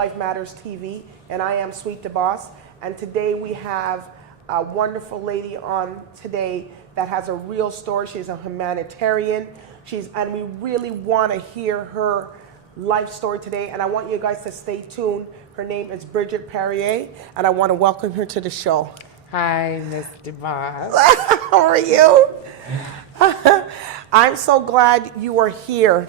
Life Matters TV, and I am Sweet DBoss. And today we have a wonderful lady on today that has a real story. She's a humanitarian. And we really want to hear her life story today. And I want you guys to stay tuned. Her name is Bridget Perrier, and I want to welcome her to the show. Hi, Miss DBoss. How are you? I'm so glad you are here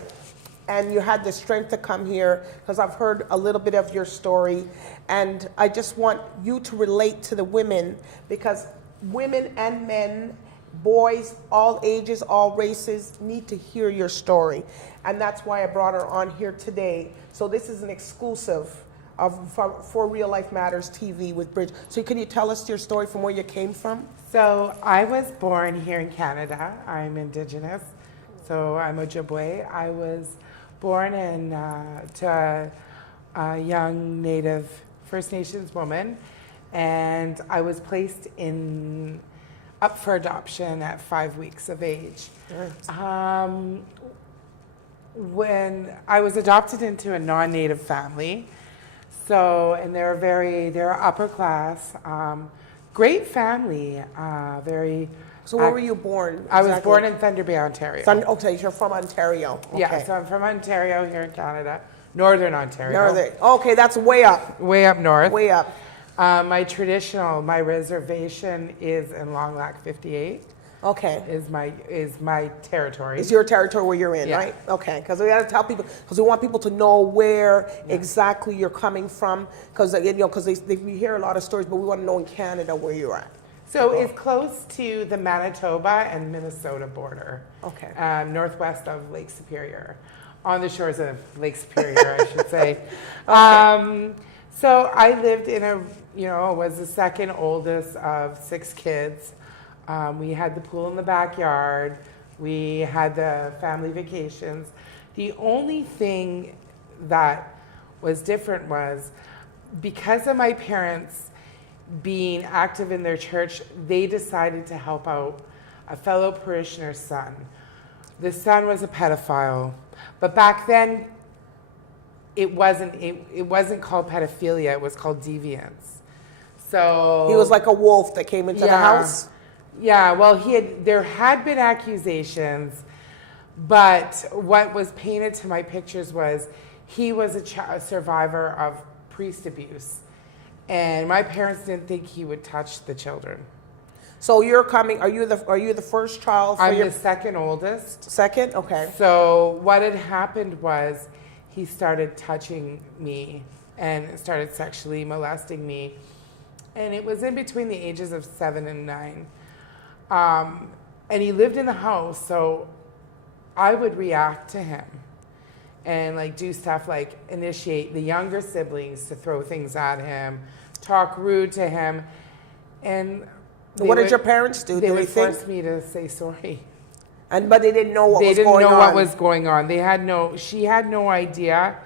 and you had the strength to come here, because I've heard a little bit of your story, and I just want you to relate to the women, because women and men, boys, all ages, all races need to hear your story, and that's why I brought her on here today. So this is an exclusive for Real Life Matters TV with Bridget. So can you tell us your story from where you came from? So I was born here in Canada. I'm Indigenous, so I'm Ojibwe. I was born to a young Native First Nations woman, and I was placed up for adoption at 5 weeks of age. When I was adopted into a non-Native family, and they're upper class, great family, very. So where were you born? I was born in Thunder Bay, Ontario. Okay, you're from Ontario. Okay. Yeah, so I'm from Ontario here in Canada, Northern Ontario. Okay, that's way up. Way up north. Way up. My reservation is in Long Lac 58. Okay. Is my territory. It's your territory where you're in, yeah. Right? Okay, because we got to tell people, because we want people to know where exactly you're coming from, because we hear a lot of stories, but we want to know in Canada where you're at. So it's close to the Manitoba and Minnesota border. Okay. Northwest of Lake Superior, on the shores of Lake Superior, I should say. Okay. So I lived was the second oldest of 6 kids. We had the pool in the backyard. We had the family vacations. The only thing that was different was, because of my parents being active in their church, they decided to help out a fellow parishioner's son. The son was a pedophile, but back then it wasn't called pedophilia, it was called deviance. So he was like a wolf that came into the house? Yeah, well, there had been accusations, but what was painted to my pictures was he was a survivor of priest abuse. And my parents didn't think he would touch the children. So you're coming, are you the first child? I'm the second oldest. Second? Okay. So what had happened was he started touching me and started sexually molesting me. And it was in between the ages of 7 and 9. And he lived in the house, so I would react to him and do stuff like initiate the younger siblings to throw things at him, talk rude to him, and what did your parents do? They would force me to say sorry. But they didn't know what was going on. They didn't know what was going on. She had no idea,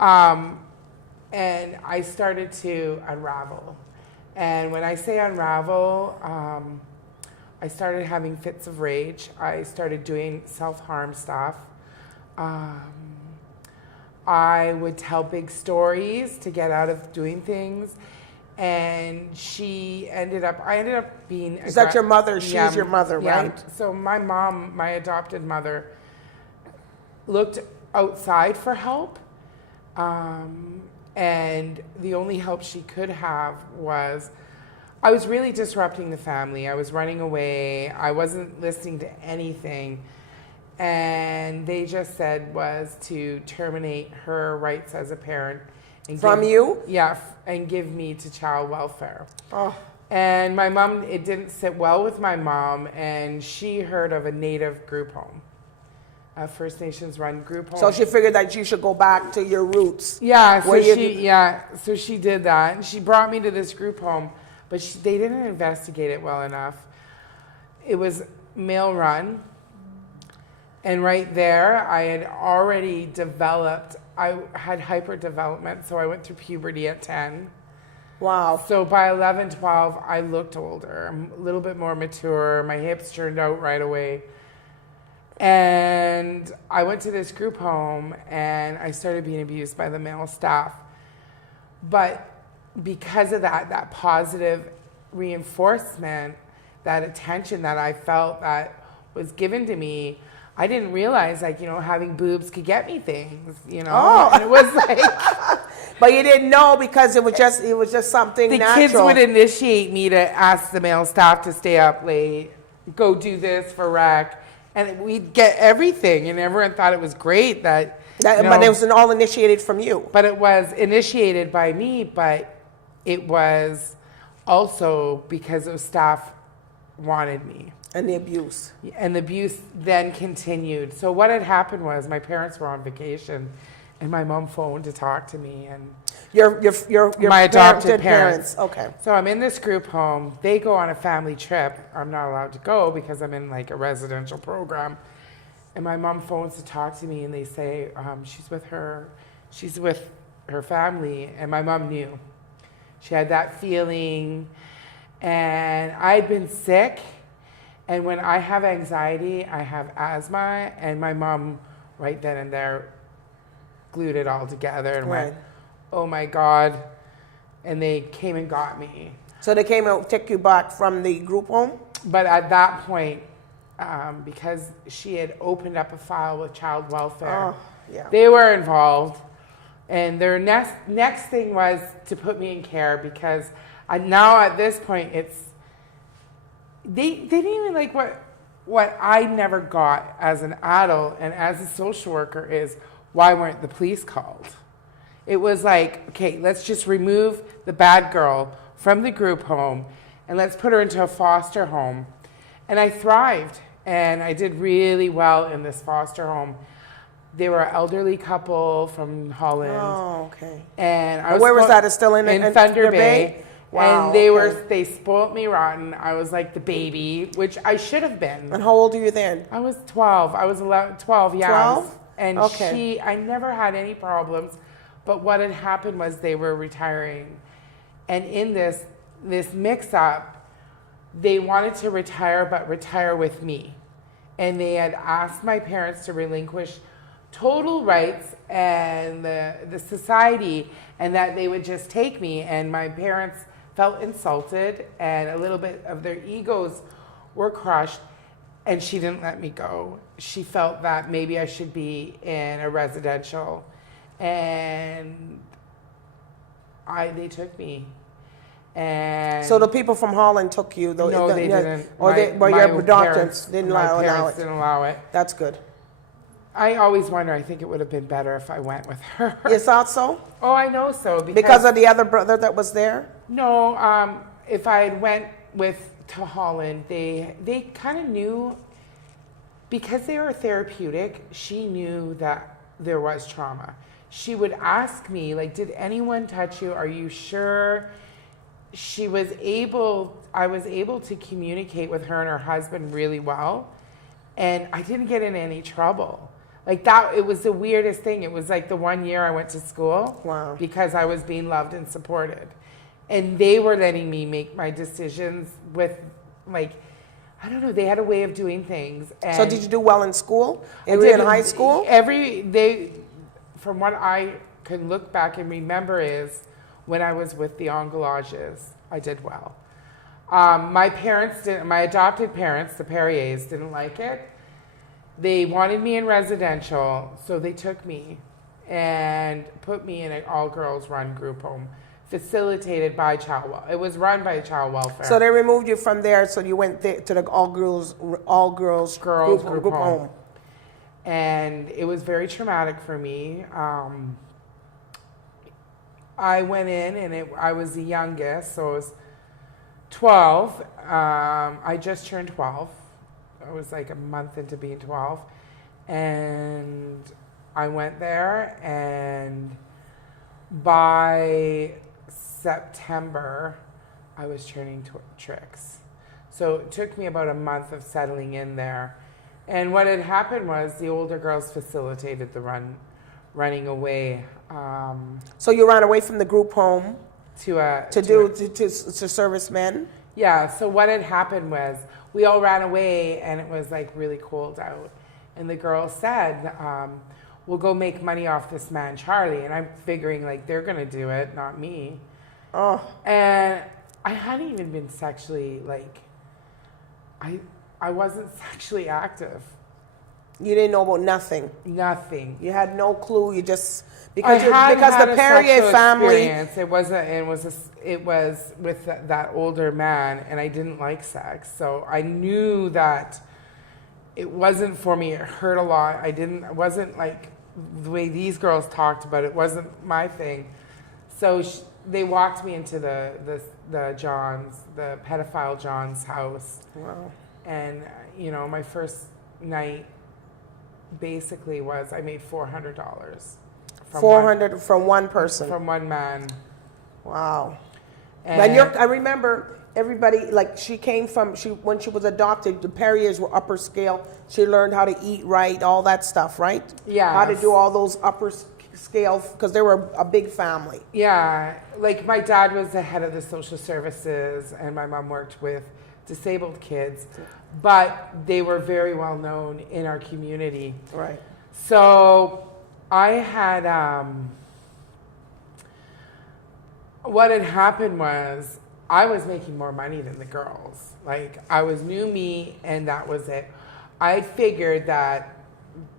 and I started to unravel. And when I say unravel, I started having fits of rage. I started doing self-harm stuff. I would tell big stories to get out of doing things. And I ended up being... Is that your mother? She's your mother, right? So my mom, my adopted mother, looked outside for help. And the only help she could have was... I was really disrupting the family. I was running away. I wasn't listening to anything. And they just said was to terminate her rights as a parent. From you? Yeah, and give me to child welfare. Oh. And my mom, it didn't sit well with my mom, and she heard of a Native group home, a First Nations run group home. So she figured that you should go back to your roots. Yeah, so she did that. And she brought me to this group home. But they didn't investigate it well enough. It was male run. And right there, I had already developed, I had hyperdevelopment, so I went through puberty at 10. Wow. So by 11, 12, I looked older. I'm a little bit more mature. My hips turned out right away. And I went to this group home, and I started being abused by the male staff. But because of that positive reinforcement, that attention that I felt that was given to me, I didn't realize, like, having boobs could get me things, Oh. And it was like... But you didn't know because it was just something natural. The kids would initiate me to ask the male staff to stay up late, go do this for rec, and we'd get everything, and everyone thought it was great but it wasn't all initiated from you. But it was initiated by me, but it was also because of staff wanted me. And the abuse. And the abuse then continued. So what had happened was my parents were on vacation, and my mom phoned to talk to me, and Your my adopted parents. Okay. So I'm in this group home. They go on a family trip. I'm not allowed to go because I'm in like a residential program. And my mom phones to talk to me, and they say she's with her family. And my mom knew. She had that feeling, and I'd been sick. And when I have anxiety, I have asthma, and my mom right then and there glued it all together and went, oh my God. And they came and got me. So they came and took you back from the group home? But at that point, because she had opened up a file with child welfare, they were involved. And their next thing was to put me in care, because now at this point, they didn't even like what I never got as an adult and as a social worker is, why weren't the police called? It was like, okay, let's just remove the bad girl from the group home and let's put her into a foster home. And I thrived, and I did really well in this foster home. They were an elderly couple from Holland. Oh, okay. And where was that? It's still in Thunder Bay. Wow, And they spoiled me rotten. I was like the baby, which I should have been. And how old are you then? I was 12. I was 12, yeah. 12? And I never had any problems. But what had happened was they were retiring. And in this mix-up, they wanted to retire, but retire with me. And they had asked my parents to relinquish total rights and the society, and that they would just take me. And my parents felt insulted, and a little bit of their egos were crushed, and she didn't let me go. She felt that maybe I should be in a residential, and they took me. And so the people from Holland took you? No, they didn't. Or your doctors didn't allow it? My parents didn't allow it. That's good. I always wonder, I think it would have been better if I went with her. You thought so? Oh, I know so. Because of the other brother that was there? No, if I had went to Holland, they kind of knew, because they were therapeutic, she knew that there was trauma. She would ask me, like, did anyone touch you? Are you sure? I was able to communicate with her and her husband really well, and I didn't get in any trouble. Like that, it was the weirdest thing. It was like the 1 year I went to school. Wow. Because I was being loved and supported. And they were letting me make my decisions with, like, I don't know, they had a way of doing things. And so did you do well in school? In high school? From what I can look back and remember is, when I was with the Angelages, I did well. My adopted parents, the Perriers, didn't like it. They wanted me in residential, so they took me and put me in an all-girls run group home, facilitated by it was run by child welfare. So they removed you from there, so you went to the all-girls group home. And it was very traumatic for me. I went in, and I was the youngest, so I was 12. I just turned 12. I was like a month into being 12. And I went there, and by September, I was turning tricks. So it took me about a month of settling in there. And what had happened was the older girls facilitated the running away. So you ran away from the group home to service men? Yeah, so what had happened was we all ran away, and it was like really cold out. And the girl said, we'll go make money off this man, Charlie. And I'm figuring, like, they're going to do it, not me. Oh. And I hadn't even been sexually, like, I wasn't sexually active. You didn't know about nothing. Nothing. You had no clue. You just Because the Perrier family. It wasn't. It was with that older man, and I didn't like sex, so I knew that it wasn't for me. It hurt a lot. It wasn't like the way these girls talked about it. It wasn't my thing. So they walked me into the pedophile John's house. Wow. And my first night basically was I made $400. $400 from one person. From one man. Wow. And I remember everybody, like, when she was adopted, the Perriers were upper scale. She learned how to eat right, all that stuff, right? Yeah. How to do all those upper scale, because they were a big family. Yeah. Like, my dad was the head of the social services, and my mom worked with disabled kids, but they were very well known in our community. Right. So I had, what had happened was I was making more money than the girls. Like, I was new me, and that was it. I figured that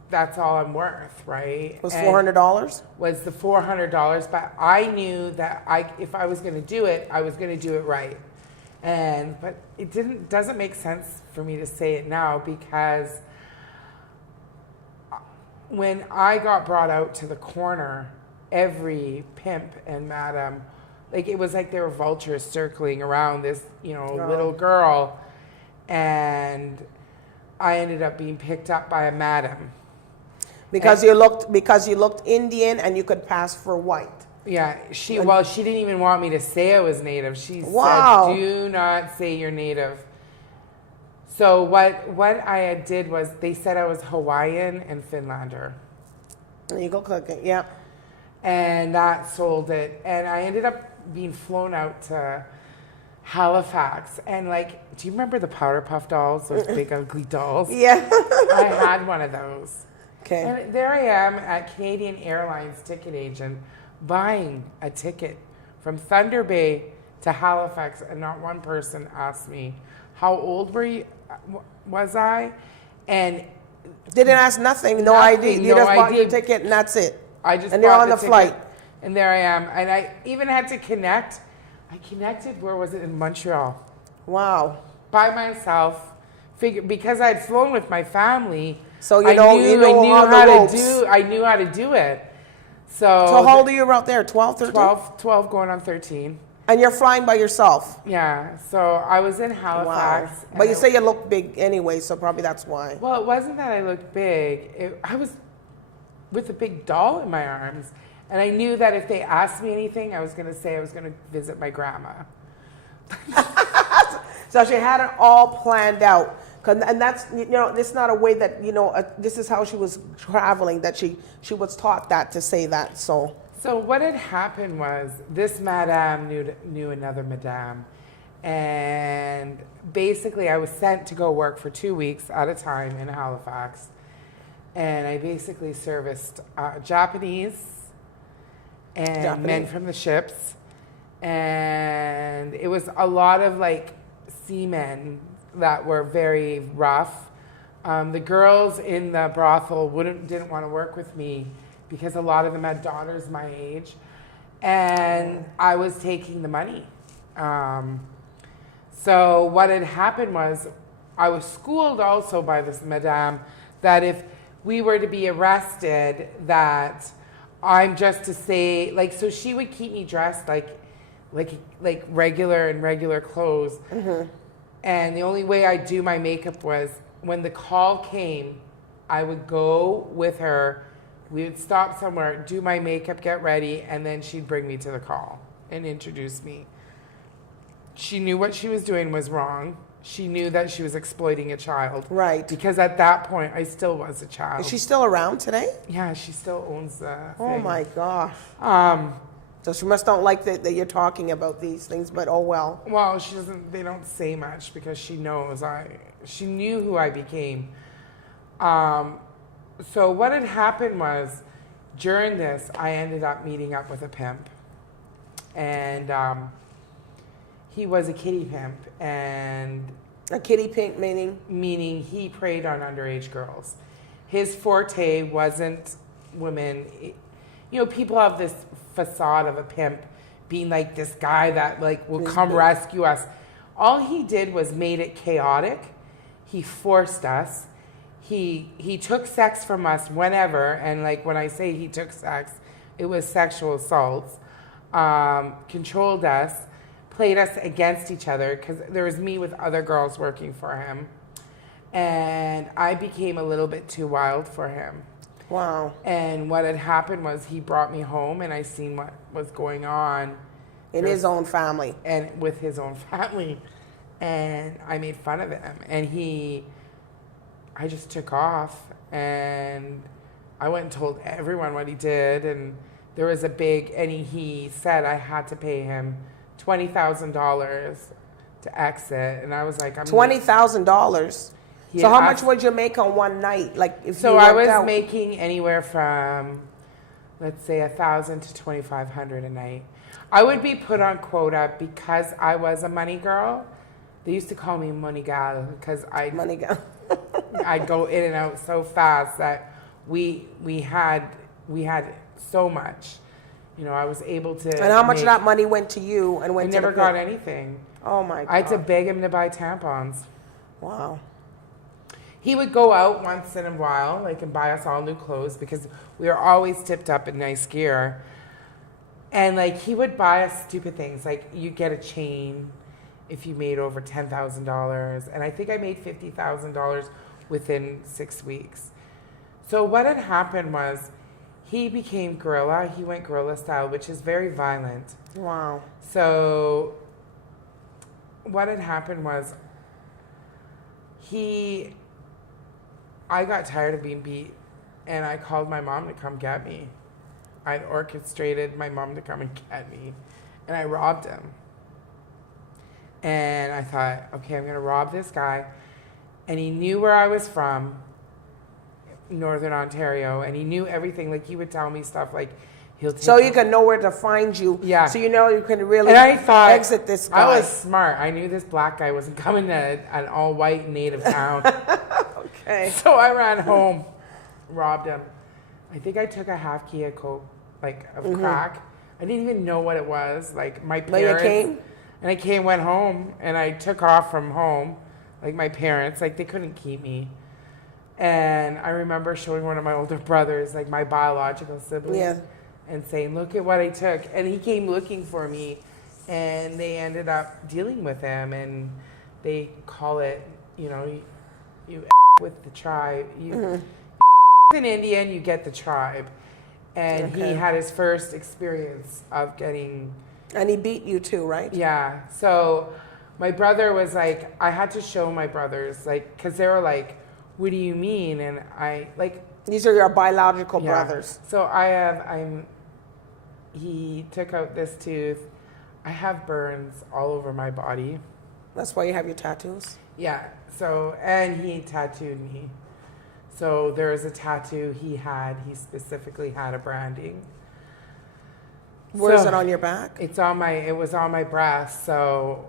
that's all I'm worth, right? Was $400? Was the $400, but I knew that if I was going to do it, I was going to do it right. But it doesn't make sense for me to say it now, because when I got brought out to the corner, every pimp and madam, like, it was like there were vultures circling around this, little girl, and I ended up being picked up by a madam. Because you looked Indian and you could pass for white. Yeah, she didn't even want me to say I was Native. She Wow. said, "Do not say you're Native." So what I did was, they said I was Hawaiian and Finlander. And you go cooking, yeah. And that sold it. And I ended up being flown out to Halifax. And, like, do you remember the Powder Puff dolls, those big ugly dolls? Yeah. I had one of those. Okay. And there I am at Canadian Airlines ticket agent, buying a ticket from Thunder Bay to Halifax, and not one person asked me how old was I, and Didn't ask nothing, no ID. You just bought your ticket and that's it. And they're on the flight. And there I am, and I even had to connect. I connected. Where was it? In Montreal. Wow. By myself, because I'd flown with my family. So I knew how to do it. So how old are you out there? 12, 13? 12 going on 13. And you're flying by yourself? Yeah. So I was in Halifax. Wow. But you say you look big anyway, so probably that's why. Well, it wasn't that I looked big. I was with a big doll in my arms. And I knew that if they asked me anything, I was going to say I was going to visit my grandma. So she had it all planned out. And that's, this is not a way that, this is how she was traveling, that she was taught that, to say that, so. So what had happened was, this madame knew another madame. And basically I was sent to go work for 2 weeks at a time in Halifax. And I basically serviced Japanese and men from the ships. And it was a lot of, like, seamen that were very rough. The girls in the brothel didn't want to work with me because a lot of them had daughters my age, and I was taking the money. So what had happened was, I was schooled also by this madame that if we were to be arrested, that I'm just to say, like, so she would keep me dressed like regular clothes. Mm-hmm. And the only way I'd do my makeup was, when the call came, I would go with her. We would stop somewhere, do my makeup, get ready, and then she'd bring me to the call and introduce me. She knew what she was doing was wrong. She knew that she was exploiting a child. Right. Because at that point, I still was a child. Is she still around today? Yeah, she still owns the Oh thing. my gosh. So she must don't like that you're talking about these things, but oh well. Well, they don't say much because she knows she knew who I became. So what had happened was, during this, I ended up meeting up with a pimp. And he was a kitty pimp. And A kitty pimp meaning? meaning he preyed on underage girls. His forte wasn't women. You know, people have this facade of a pimp being like this guy that like will come rescue us. All he did was made it chaotic. He forced us. He took sex from us whenever, and like when I say he took sex, it was sexual assaults. Controlled us, played us against each other, because there was me with other girls working for him. And I became a little bit too wild for him. Wow. And what had happened was he brought me home, and I seen what was going on. In his own family. And with his own family. And I made fun of him. And I just took off, and I went and told everyone what he did. And there was a big, and he said I had to pay him $20,000 to exit. And I was like, $20,000. So how much would you make on one night? Like if so you I was out? making anywhere from, let's say, $1,000 to $2,500 a night. I would be put on quota because I was a money girl. They used to call me money gal because Money gal. I'd go in and out so fast that we had so much. You know, I was able to. And how much of that money went to you and went I to the never got anything. Oh my God. I had to beg him to buy tampons. Wow. He would go out once in a while, like, and buy us all new clothes because we were always tipped up in nice gear. And like, he would buy us stupid things, like you get a chain if you made over $10,000, and I think I made $50,000 within 6 weeks. So what had happened was he became guerrilla. He went guerrilla style, which is very violent. Wow. So what had happened was I got tired of being beat, and I called my mom to come get me. I'd orchestrated my mom to come and get me, and I robbed him. And I thought, okay, I'm going to rob this guy. And he knew where I was from, Northern Ontario, and he knew everything. Like, he would tell me stuff like, he'll take So you can know where to find you. Yeah. So you know you can really and I thought, exit this guy. I was smart. I knew this black guy wasn't coming to an all-white native town. Okay. So I ran home, robbed him. I think I took a half key of coke, like of crack. I didn't even know what it was. Like my parents. But you came? And went home, and I took off from home. Like my parents, like they couldn't keep me. And I remember showing one of my older brothers, like my biological sibling, and saying, "Look at what I took." And he came looking for me, and they ended up dealing with him, and they call it, you know, you with the tribe. You in Indian, you get the tribe. And he had his first experience of getting... And he beat you too, right? Yeah. So my brother was like, I had to show my brothers, like, because they were like, what do you mean? And I, like... These are your biological brothers. So he took out this tooth. I have burns all over my body. That's why you have your tattoos? Yeah. So, and he tattooed me. So there was a tattoo he specifically had a branding. Where is it on your back? It was on my breast. So,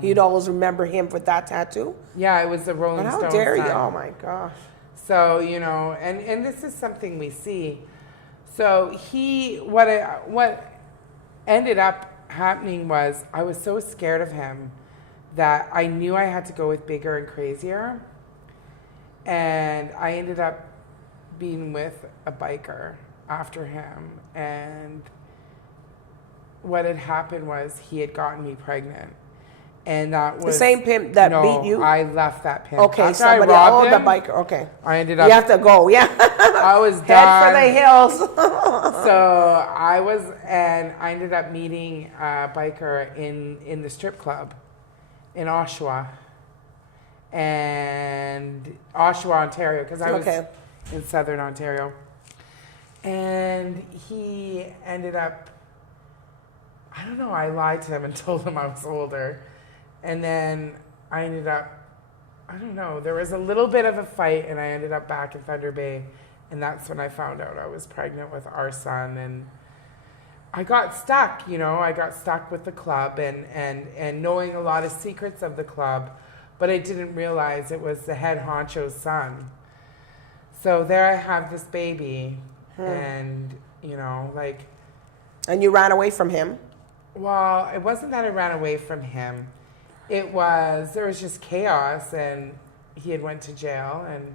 you'd always remember him for that tattoo? Yeah, it was the Rolling Stones. How dare you? Oh my gosh. So, you know, and this is something we see. So what ended up happening was I was so scared of him that I knew I had to go with bigger and crazier. And I ended up being with a biker after him. And what had happened was he had gotten me pregnant. And that was... The same pimp that beat you? I left that pimp. Okay, after somebody... I robbed him, the biker, okay. I ended up... You have to go, yeah. I was done. Head for the hills. So I ended up meeting a biker in the strip club in Oshawa. And Oshawa, Ontario, because I was in Southern Ontario. And he ended up, I don't know, I lied to him and told him I was older. And then I ended up I don't know, there was a little bit of a fight, and I ended up back in Thunder Bay, and that's when I found out I was pregnant with our son, and I got stuck, you know, I got stuck with the club and knowing a lot of secrets of the club, but I didn't realize it was the head honcho's son. So there I have this baby, and, you know, like... And you ran away from him? Well, it wasn't that I ran away from him. It was, there was just chaos, and he had went to jail, and,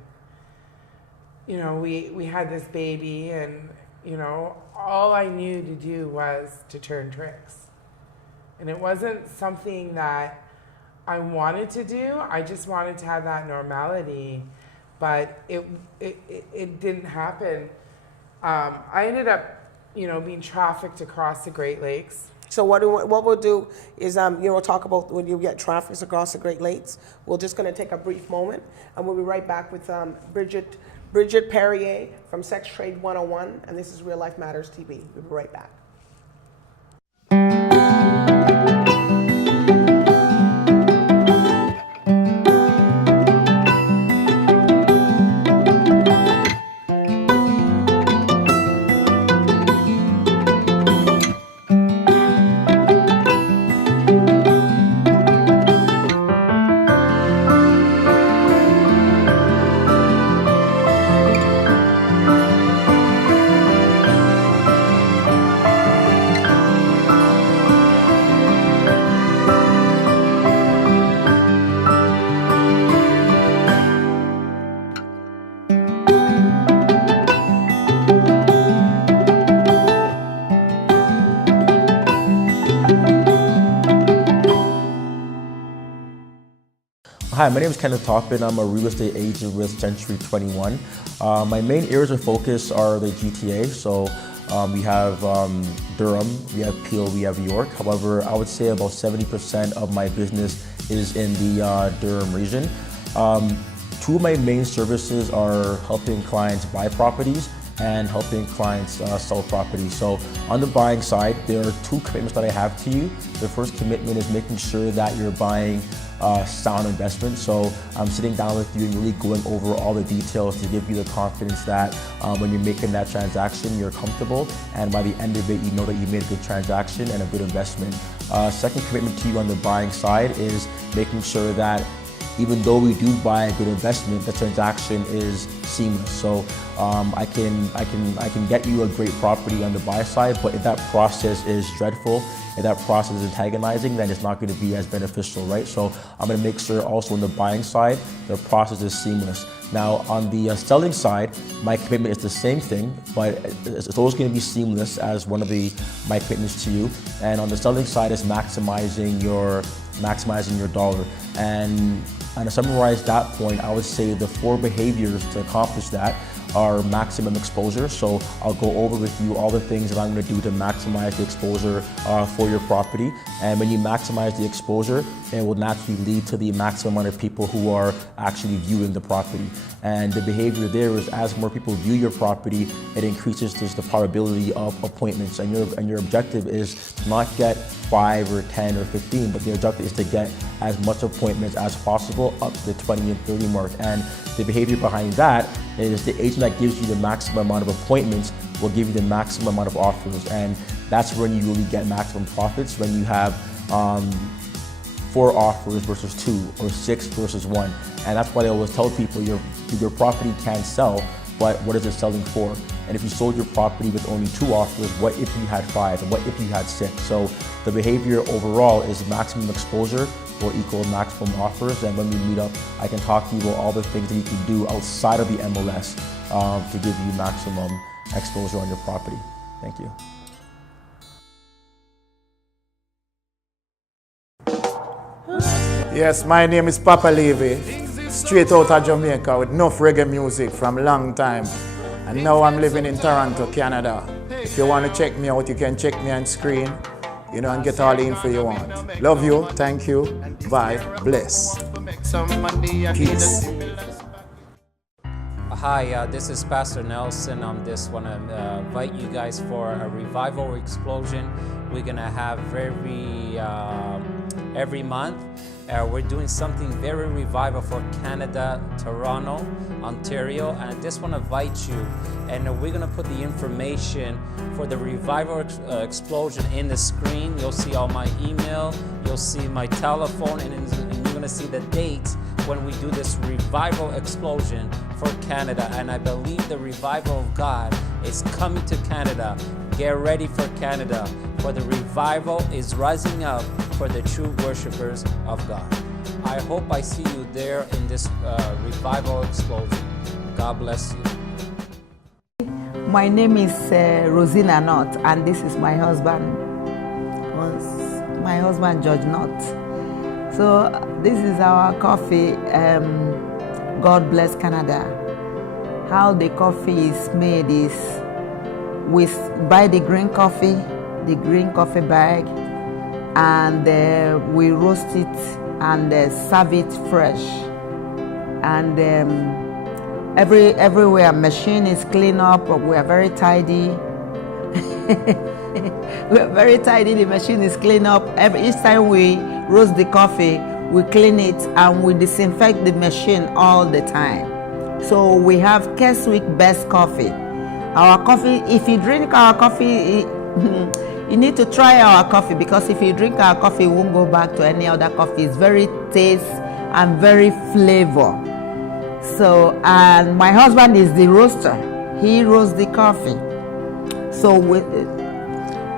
you know, we had this baby, and, you know, all I knew to do was to turn tricks. And it wasn't something that I wanted to do. I just wanted to have that normality, but it didn't happen. I ended up, you know, being trafficked across the Great Lakes. So what we'll do is, you know, we'll talk about when you get trafficked across the Great Lakes. We're just going to take a brief moment, and we'll be right back with Bridget Perrier from SexTrade101, and this is Real Life Matters TV. We'll be right back. Hi, my name is Kenneth Toppin. I'm a real estate agent with Century 21. My main areas of focus are the GTA. So we have Durham, we have Peel, we have York. However, I would say about 70% of my business is in the Durham region. Two of my main services are helping clients buy properties and helping clients sell properties. So on the buying side, there are two commitments that I have to you. The first commitment is making sure that you're buying sound investment. So I'm sitting down with you and really going over all the details to give you the confidence that when you're making that transaction, you're comfortable, and by the end of it, you know that you made a good transaction and a good investment. Second commitment to you on the buying side is making sure that even though we do buy a good investment, the transaction is seamless. So I can get you a great property on the buy side, but if that process is dreadful, if that process is antagonizing, then it's not going to be as beneficial, right? So I'm going to make sure also on the buying side, the process is seamless. Now on the selling side, my commitment is the same thing, but it's always going to be seamless as one of my commitments to you. And on the selling side is maximizing your dollar. And to summarize that point, I would say the 4 behaviors to accomplish that are maximum exposure. So I'll go over with you all the things that I'm going to do to maximize the exposure for your property. And when you maximize the exposure, it will naturally lead to the maximum amount of people who are actually viewing the property. And the behavior there is, as more people view your property, it increases just the probability of appointments. And your objective is to not get 5 or 10 or 15, but the objective is to get as much appointments as possible up to the 20 and 30 mark. And the behavior behind that is the agent that gives you the maximum amount of appointments will give you the maximum amount of offers. And that's when you really get maximum profits, when you have 4 offers versus 2 or 6 versus 1. And that's why they always tell people your property can sell, but what is it selling for? And if you sold your property with only 2 offers, what if you had 5? And what if you had 6? So the behavior overall is maximum exposure will equal maximum offers. And when we meet up, I can talk to you about all the things that you can do outside of the MLS to give you maximum exposure on your property. Thank you. Yes, my name is Papa Levy, straight out of Jamaica with enough reggae music from a long time. And now I'm living in Toronto, Canada. If you want to check me out, you can check me on screen, you know, and get all the info you want. Love you, thank you, bye, bless. Peace. Hi, this is Pastor Nelson. I just want to invite you guys for a revival explosion. We're gonna have every month. We're doing something very revival for Canada, Toronto, Ontario, and I just want to invite you, and we're going to put the information for the revival explosion in the screen. You'll see all my email, you'll see my telephone, and you're going to see the date when we do this revival explosion for Canada. And I believe the revival of God is coming to Canada. Get ready for Canada, for the revival is rising up for the true worshipers of God. I hope I see you there in this revival explosion. God bless you. My name is Rosina Knott, and this is my husband. My husband, George Knott. So this is our coffee. God bless Canada. How the coffee is made is we buy the green coffee bag, and we roast it and serve it fresh. And everywhere machine is clean up. We are very tidy. We are very tidy. The machine is clean up. Each time we roast the coffee, we clean it and we disinfect the machine all the time. So we have Keswick Best Coffee. Our coffee, if you drink our coffee, you need to try our coffee, because if you drink our coffee, you won't go back to any other coffee. It's very taste and very flavor. So, and my husband is the roaster. He roasts the coffee. So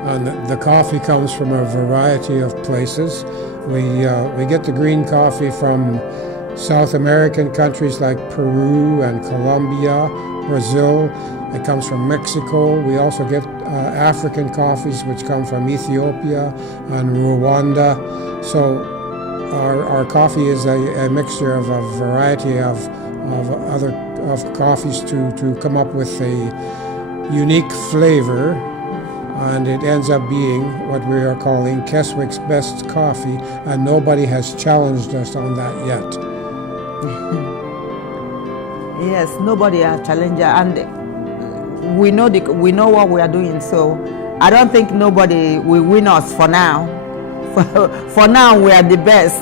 and the coffee comes from a variety of places. We get the green coffee from South American countries like Peru and Colombia, Brazil. It comes from Mexico. We also get African coffees, which come from Ethiopia and Rwanda. So our coffee is a mixture of a variety of coffees to come up with a unique flavor, and it ends up being what we are calling Keswick's Best Coffee, and nobody has challenged us on that yet. Yes, nobody has challenged us, and we know what we are doing. So I don't think nobody will win us for now. For now, we are the best.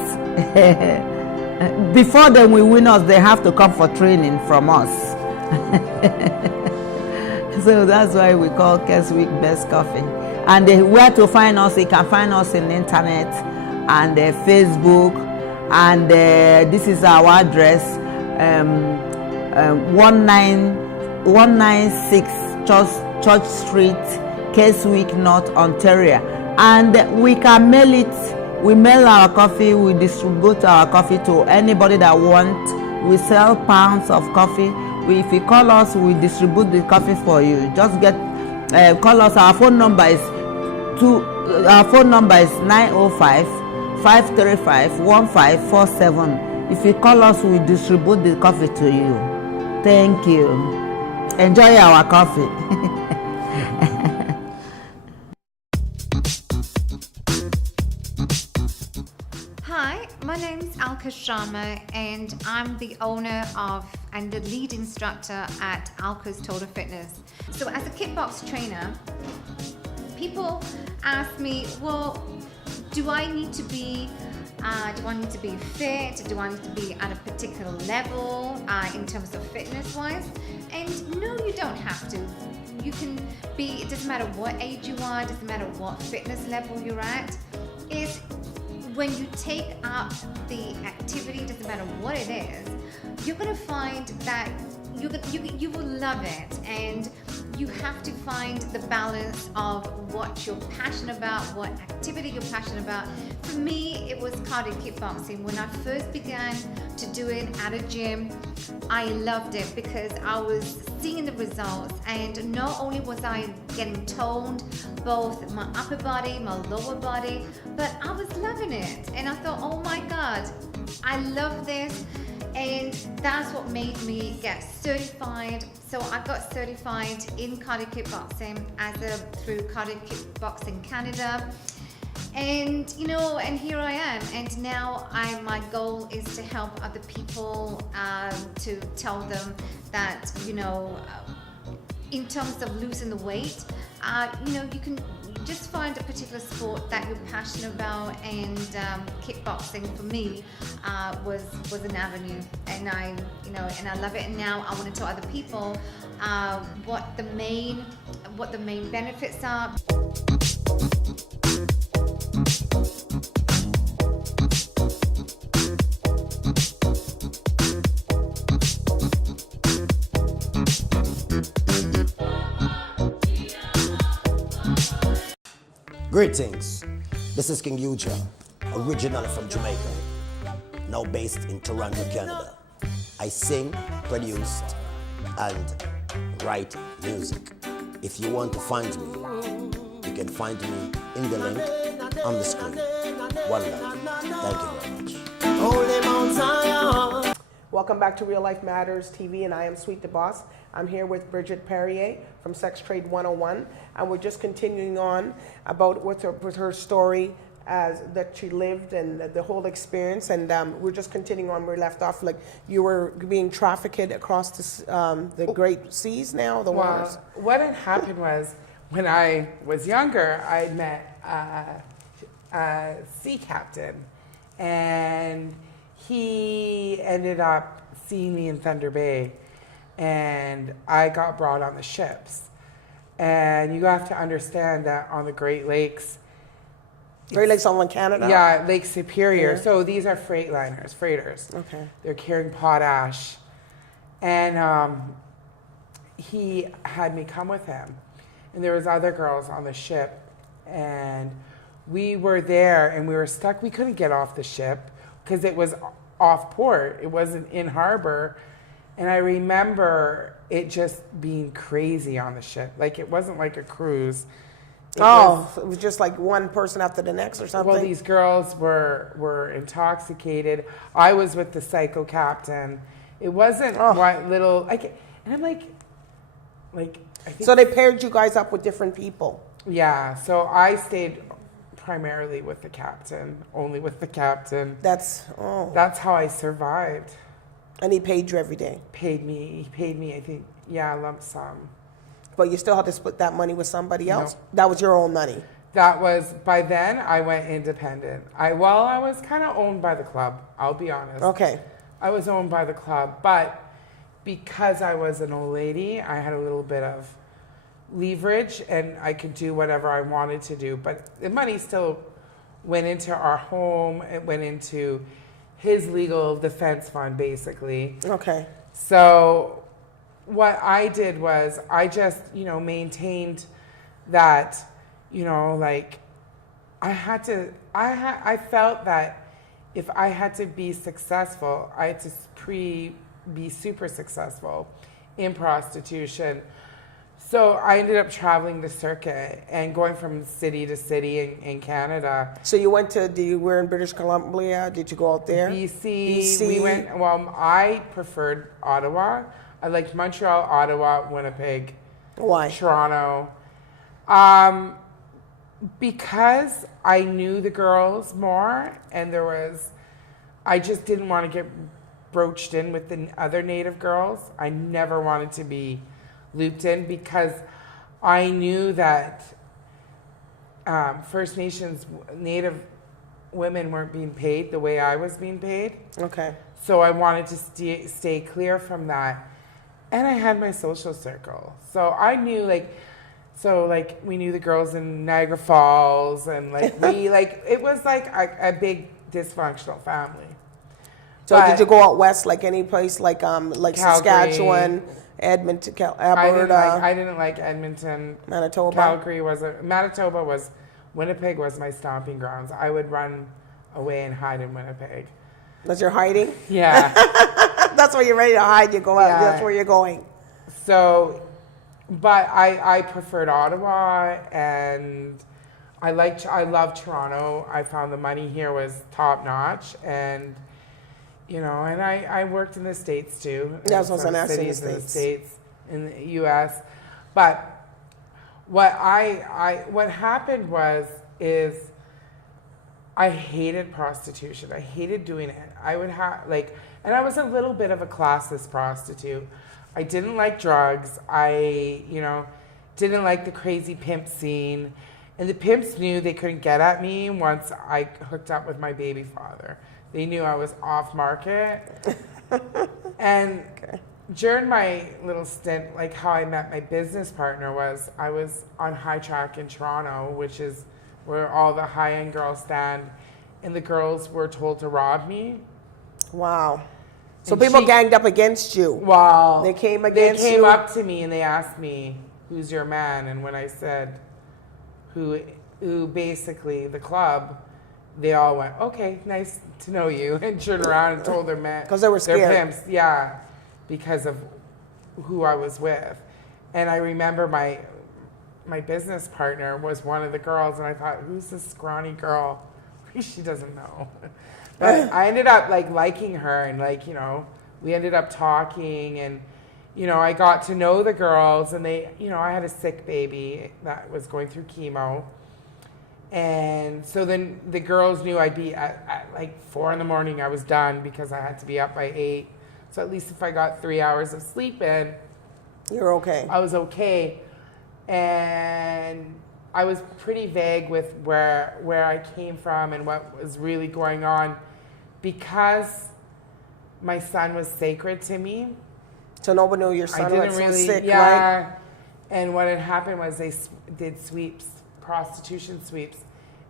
Before they will win us, they have to come for training from us. So that's why we call Keswick Best Coffee. And where to find us, you can find us in the internet and Facebook. And this is our address, 196 Church Street, Keswick, North Ontario. And we can mail it. We mail our coffee, we distribute our coffee to anybody that wants. We sell pounds of coffee. If you call us, we distribute the coffee for you. Just call us. Our phone number is 905-535-1547. If you call us, we distribute the coffee to you. Thank you. Enjoy our coffee. Hi, my name is Alka Sharma, and I'm the owner of and the lead instructor at Alka's Total Fitness. So as a kickbox trainer, people ask me, well, do I need to be fit? Do I need to be at a particular level in terms of fitness-wise? And no, you don't have to. You can be, it doesn't matter what age you are, it doesn't matter what fitness level you're at. It's when you take up the activity, it doesn't matter what it is, you're gonna find that you will love it, and you have to find the balance of what you're passionate about, what activity you're passionate about. For me, it was cardio kickboxing. When I first began to do it at a gym, I loved it because I was seeing the results, and not only was I getting toned, both my upper body, my lower body, but I was loving it. And I thought, oh my God, I love this. And that's what made me get certified. So I got certified in cardio kickboxing through Cardio Kickboxing Canada. And and here I am. And now my goal is to help other people, to tell them that, in terms of losing the weight, just find a particular sport that you're passionate about, and kickboxing for me was an avenue, and I love it. And now I want to tell other people what the main benefits are. Greetings, this is King Uja, originally from Jamaica, now based in Toronto, Canada. I sing, produce, and write music. If you want to find me, you can find me in the link on the screen. One love. Thank you very much. Welcome back to Real Life Matters TV, and I am Sweet DBoss. I'm here with Bridget Perrier from SEXTRADE101, and we're just continuing on about with her story as that she lived and the whole experience, and we're just continuing on where we left off. Like, you were being trafficked across the great seas now, the waters. What had happened was, when I was younger, I met a sea captain, and he ended up seeing me in Thunder Bay, and I got brought on the ships. And you have to understand that on the Great Lakes, all in Canada? Yeah, Lake Superior. Yeah. So these are freighters. Okay. They're carrying potash. And he had me come with him. And there was other girls on the ship. And we were there, and we were stuck. We couldn't get off the ship because it was off port. It wasn't in harbor. And I remember it just being crazy on the ship. Like, it wasn't like a cruise. It was just like one person after the next or something? Well, these girls were intoxicated. I was with the psycho captain. It wasn't one little, like, and I'm like, I think. So they paired you guys up with different people? Yeah, so I stayed primarily with the captain, only with the captain. That's how I survived. And he paid you every day? He paid me, I think, a lump sum. But you still had to split that money with somebody else? No. That was your own money? That was, by then, I went independent. I was kind of owned by the club, I'll be honest. Okay. I was owned by the club, but because I was an old lady, I had a little bit of leverage, and I could do whatever I wanted to do. But the money still went into our home. It went into his legal defense fund, basically. Okay. So what I did was I just, maintained that, like, I felt that if I had to be successful, I had to be super successul in prostitution. So I ended up traveling the circuit and going from city to city in Canada. So you were in British Columbia? Did you go out there? BC. We went, I preferred Ottawa. I liked Montreal, Ottawa, Winnipeg. Why? Toronto. Because I knew the girls more, and I just didn't want to get broached in with the other Native girls. I never wanted to be looped in because I knew that First Nations Native women weren't being paid the way I was being paid. Okay. So I wanted to stay clear from that. And I had my social circle. So I knew we knew the girls in Niagara Falls, and it was like a big dysfunctional family. So did you go out west, like any place, like Saskatchewan, Edmonton, Alberta? I didn't like Edmonton. Manitoba? Winnipeg was my stomping grounds. I would run away and hide in Winnipeg. That's your hiding? Yeah. That's where you're ready to hide. You go out. Yeah. That's where you're going. So, but I preferred Ottawa, and I loved Toronto. I found the money here was top notch, and and I worked in the States too. Yeah, I was going to ask you in the States, in the U.S. But what happened is I hated prostitution. I hated doing it. I would and I was a little bit of a classless prostitute. I didn't like drugs. I, didn't like the crazy pimp scene. And the pimps knew they couldn't get at me once I hooked up with my baby father. They knew I was off market. And during my little stint, like how I met my business partner was, I was on High Track in Toronto, which is where all the high-end girls stand, and the girls were told to rob me. Wow. So And people she- ganged up against you. Well, They came against They came you? up to me and they asked me, "Who's your man?" And when I said, "Who basically the club," they all went, "Okay, nice to know you," and turned around and told their men 'Cause they were their scared. pimps, yeah, because of who I was with. And I remember my business partner was one of the girls, and I thought, "Who's this scrawny girl?" She doesn't know. But I ended up like liking her, and like, you know, we ended up talking, and you know, I got to know the girls, and they, you know, I had a sick baby that was going through chemo. And so then the girls knew I'd be at like 4 a.m. I was done because I had to be up by 8. So at least if I got 3 hours of sleep in, You're okay. I was okay. And I was pretty vague with where I came from and what was really going on, because my son was sacred to me. So nobody knew your I son didn't was really, sick, right? yeah. And what had happened was they did sweeps, prostitution sweeps,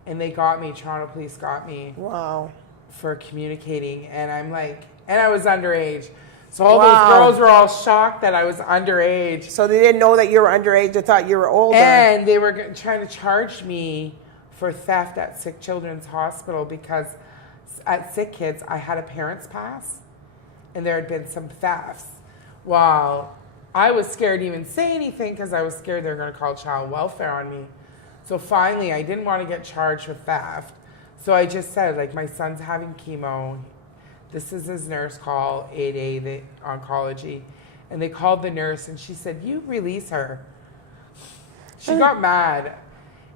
and they got me. Toronto police got me Wow. for communicating, and I'm like, and I was underage. So all Wow. those girls were all shocked that I was underage. So they didn't know that you were underage. They thought you were older. And they were trying to charge me for theft at Sick Children's Hospital because at Sick Kids, I had a parent's pass and there had been some thefts. Well, I was scared to even say anything because I was scared they were going to call child welfare on me. So finally, I didn't want to get charged with theft. So I just said, like, my son's having chemo. This is his nurse call, 8A, the oncology. And they called the nurse and she said, "You release her." She got mad.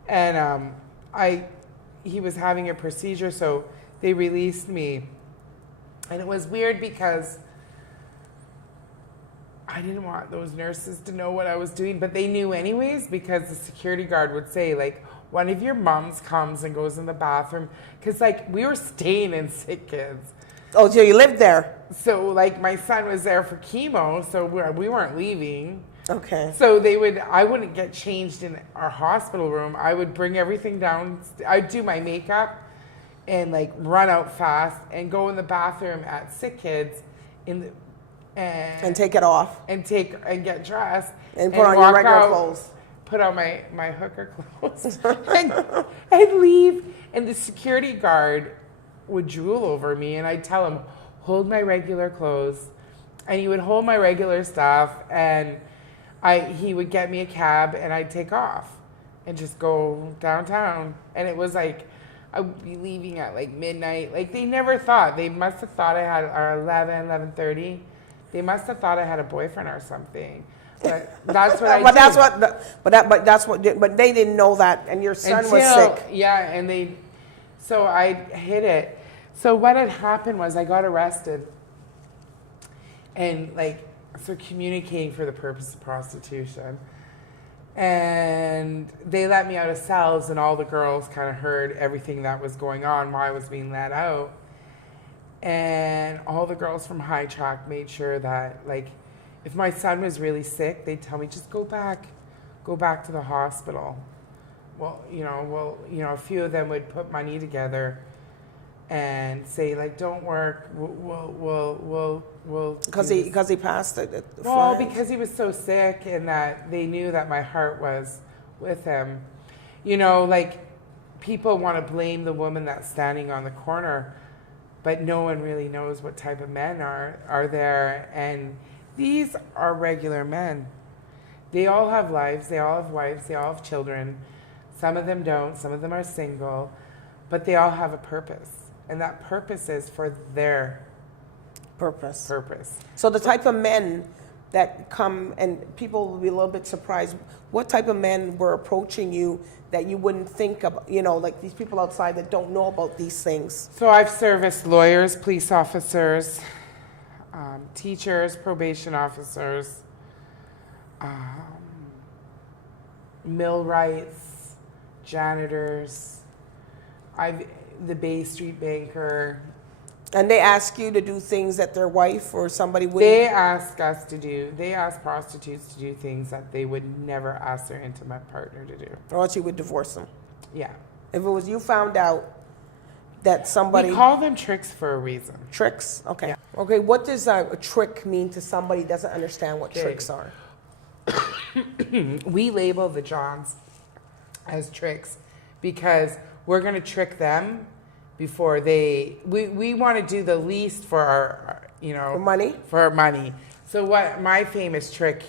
And he was having a procedure, so they released me. And it was weird because I didn't want those nurses to know what I was doing, but they knew anyways, because the security guard would say, like, "One of your moms comes and goes in the bathroom." Because, like, we were staying in Sick Kids. Oh, so you lived there? So, like, my son was there for chemo, so we weren't leaving. Okay. So I wouldn't get changed in our hospital room. I would bring everything down. I'd do my makeup and, like, run out fast and go in the bathroom at Sick Kids And take it off. and get dressed And put on your walk regular out, clothes. Put on my hooker clothes and leave. And the security guard would drool over me, and I'd tell him, "Hold my regular clothes," and he would hold my regular stuff, and he would get me a cab, and I'd take off and just go downtown. And it was like I would be leaving at like midnight. Like, they never thought. They must have thought I had, or 11:30. They must have thought I had a boyfriend or something. But that's what I did. But they didn't know that, and your son was sick. Yeah, and so I hid it. So what had happened was I got arrested, and like, so communicating for the purpose of prostitution. And they let me out of cells, and all the girls kind of heard everything that was going on while I was being let out. And all the girls from High Track made sure that, like, if my son was really sick, they'd tell me, "Just go back to the hospital." Well, a few of them would put money together and say, like, "Don't work, we'll." Because he passed it. Well, because he was so sick, and that they knew that my heart was with him. You know, like, people want to blame the woman that's standing on the corner, but no one really knows what type of men are there. And these are regular men. They all have lives, they all have wives, they all have children. Some of them don't, some of them are single, but they all have a purpose. And that purpose is for their purpose. So the type of men that come, and people will be a little bit surprised, what type of men were approaching you that you wouldn't think of, like these people outside that don't know about these things? So I've serviced lawyers, police officers, teachers, probation officers, millwrights, janitors, the Bay Street banker. And they ask you to do things that their wife or somebody would. They ask prostitutes to do things that they would never ask their intimate partner to do. Or else you would divorce them. Yeah. If it was you found out that somebody. We call them tricks for a reason. Tricks? Okay. Yeah. Okay, what does a trick mean to somebody who doesn't understand what tricks are? We label the Johns as tricks because we're going to trick them before we want to do the least for our For money? For our money. So what my famous trick,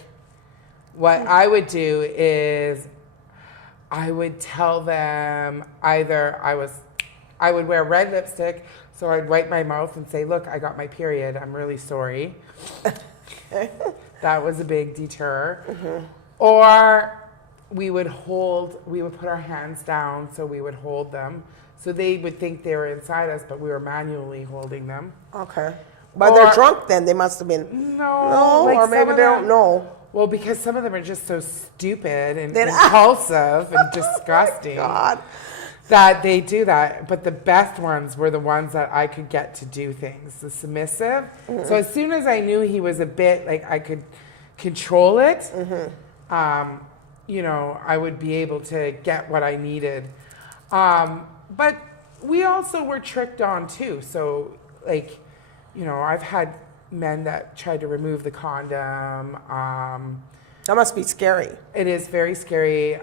what I would do is I would tell them either I would wear red lipstick, so I'd wipe my mouth and say, look, I got my period, I'm really sorry. That was a big deter. Mm-hmm. Or we would put our hands down, so we would hold them. So they would think they were inside us, but we were manually holding them. Okay. But they're drunk then, they must have been. No, or maybe they don't know. Well, because some of them are just so stupid and impulsive and disgusting. God. That they do that. But the best ones were the ones that I could get to do things. The submissive. Mm-hmm. So as soon as I knew he was a bit, like I could control it, mm-hmm. I would be able to get what I needed. But we also were tricked on too. So I've had men that tried to remove the condom. That must be scary. It is very scary.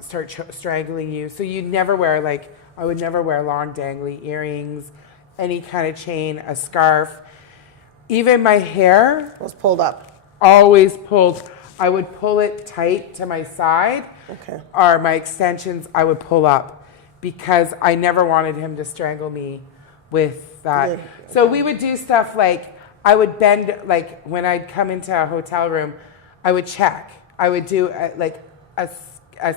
Start strangling you. So you'd never wear, I would never wear long dangly earrings, any kind of chain, a scarf. Even my hair was pulled up. Always pulled. I would pull it tight to my side. Okay. Or my extensions, I would pull up because I never wanted him to strangle me with that. Yeah. So we would do stuff like I would bend, when I'd come into a hotel room, I would check. I would do a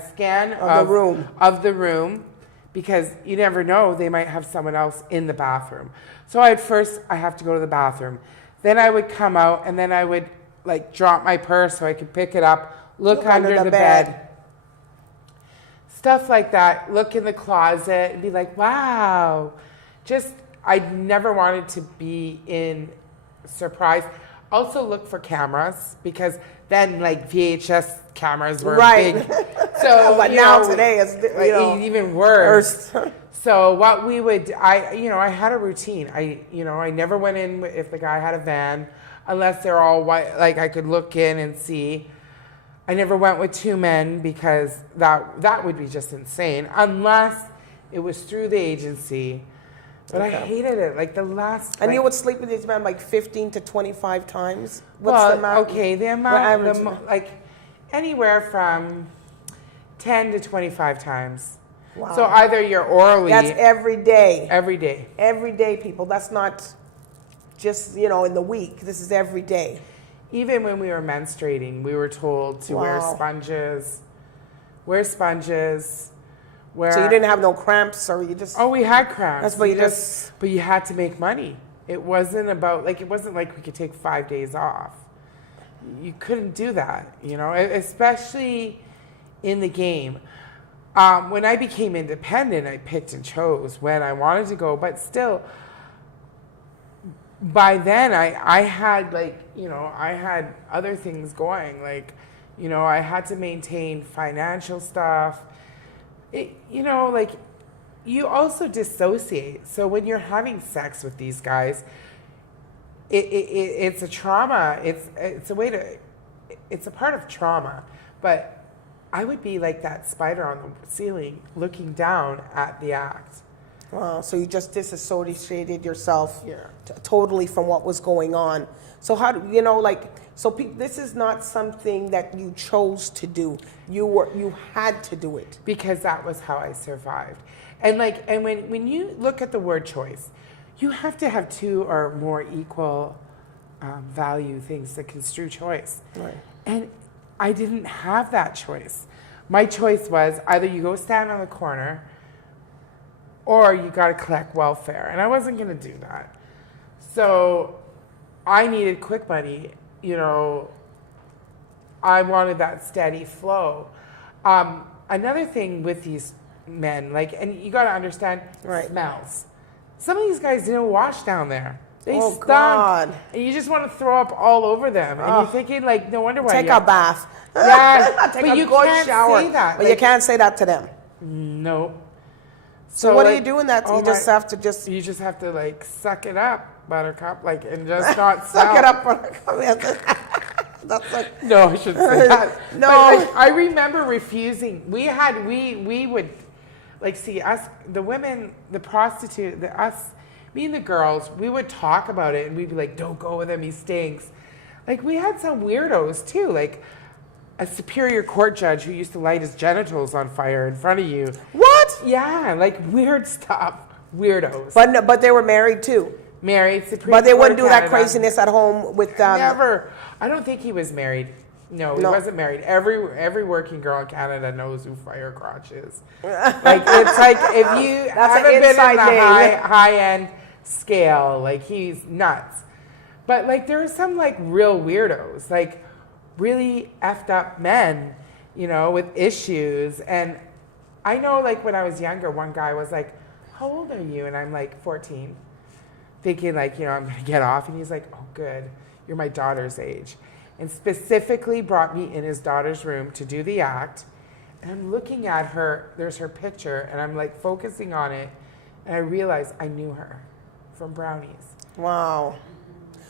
scan of the room because you never know, they might have someone else in the bathroom. So I have to go to the bathroom. Then I would come out and then I would drop my purse so I could pick it up, look under the bed. Stuff like that. Look in the closet and be like, wow. I never wanted to be in surprise. Also look for cameras because then VHS cameras were big. So but now today it's even worse. So what we would, I had a routine. I never went in if the guy had a van unless they're all white, I could look in and see. I never went with two men because that would be just insane unless it was through the agency. But I hated it. The last. And you would sleep with these men 15 to 25 times. What's the amount? Okay, the amount, anywhere from 10 to 25 times. Wow. So either you're orally. That's every day. Every day. Every day, people. That's not just in the week. This is every day. Even when we were menstruating, we were told to wear sponges. So you didn't have no cramps, or you just? Oh, we had cramps. That's but you had to make money. It wasn't about it wasn't like we could take 5 days off. You couldn't do that, especially in the game. When I became independent, I picked and chose when I wanted to go, but still. By then, I had I had other things going. I had to maintain financial stuff. You also dissociate. So when you're having sex with these guys, it's a trauma. It's a way to. It's a part of trauma. But I would be like that spider on the ceiling, looking down at the act. Wow, so you just disassociated yourself totally from what was going on. So how do this is not something that you chose to do. You had to do it because that was how I survived. And when you look at the word choice, you have to have two or more equal value things to construe choice. Right. And I didn't have that choice. My choice was either you go stand on the corner or you got to collect welfare. And I wasn't going to do that. So I needed quick money. I wanted that steady flow. another thing with these men, like, and you got to understand smells. Some of these guys didn't wash down there. They stunk. God. And you just want to throw up all over them. And you're thinking, like, no wonder why. Take a bath. Yeah, Take but a you good can't shower. say that. But Like, you can't say that to them. No. So what do like, you do in that? oh You just have to just You just have to, like, suck it up, Buttercup, like, and just not smell. suck it up. That's like No, I shouldn't say that. No. But, like, I remember refusing. We would, like, see, us, the women, the prostitute, me and the girls, we would talk about it and we'd be like, don't go with him, he stinks. Like, we had some weirdos too, like a Superior Court judge who used to light his genitals on fire in front of you. what? Yeah, like weird stuff. Weirdos. But no, but they were married too. Married, Supreme But they Court wouldn't of do that Canada. craziness at home with them. Never. I don't think he was married. No, he wasn't married. Every working girl in Canada knows who Fire Crotch is. Like, it's like if you haven't been in the high end scale, like, he's nuts. But, like, there are some, like, real weirdos, like really effed up men, you know, with issues. And I know, like, when I was younger, one guy was like, how old are you? And I'm like, 14. Thinking, like, you know, I'm going to get off. And he's like, oh, good. You're my daughter's age. And specifically brought me in his daughter's room to do the act. And I'm looking at her. There's her picture. And I'm, like, focusing on it. And I realized I knew her from Brownies. Wow.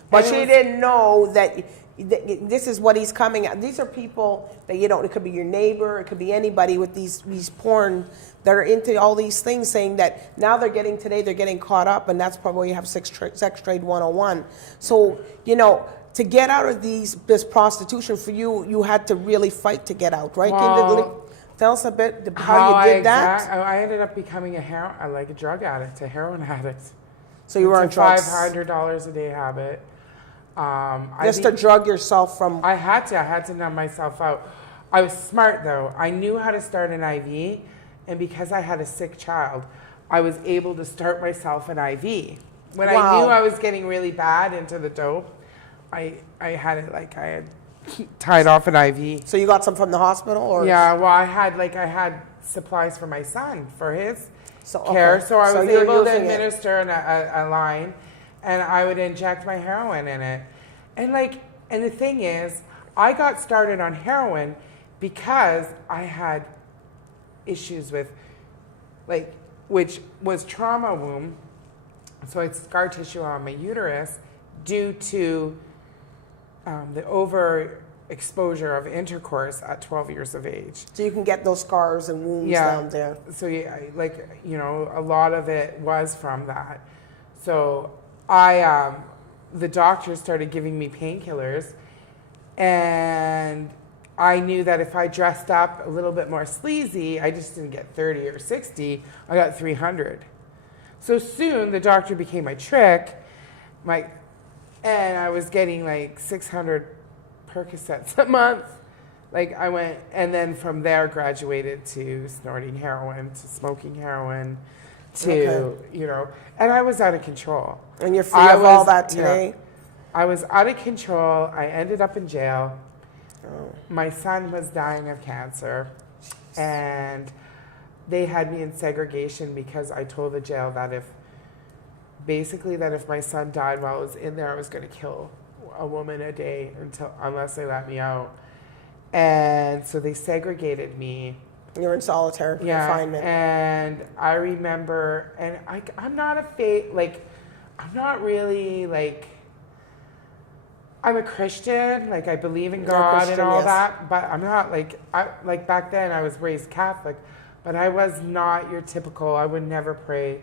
But she didn't know that this is what he's coming at. These are people that, you know, it could be your neighbor, it could be anybody with these porn that are into all these things, saying that now they're getting caught up, and that's probably why you have Sex Trade 101. So, you know, to get out of this prostitution for you, you had to really fight to get out, right? Well, Can you tell us a bit how you did that? I ended up becoming a drug addict, a heroin addict. So you were on It's a drugs. $500 a day habit. Just to drug yourself from. I had to numb myself out. I was smart though. I knew how to start an IV, and because I had a sick child, I was able to start myself an IV. When I knew I was getting really bad into the dope, I had tied off an IV. So you got some from the hospital, or? Yeah, well, I had supplies for my son for his care, okay. so I was you're able to using it. administer a line, and I would inject my heroin in it. And the thing is, I got started on heroin because I had issues with, like, which was trauma womb, so it's scar tissue on my uterus due to the overexposure of intercourse at 12 years of age. So you can get those scars and wounds down there. So yeah, like, you know, a lot of it was from that. So the doctor started giving me painkillers, and I knew that if I dressed up a little bit more sleazy, I just didn't get 30 or 60, I got 300. So soon the doctor became my trick, and I was getting like 600 Percocets a month. Like, I went, and then from there graduated to snorting heroin, to smoking heroin, to, you know, and I was out of control. And you're free of all that today? You know, I was out of control. I ended up in jail. My son was dying of cancer, and they had me in segregation because I told the jail that if my son died while I was in there, I was going to kill a woman a day unless they let me out. And so they segregated me. You're in solitary confinement. And I remember, and I'm not I'm not really like, I'm a Christian, like I believe in God and all that, but I'm not like back then I was raised Catholic, but I was not your typical, I would never pray.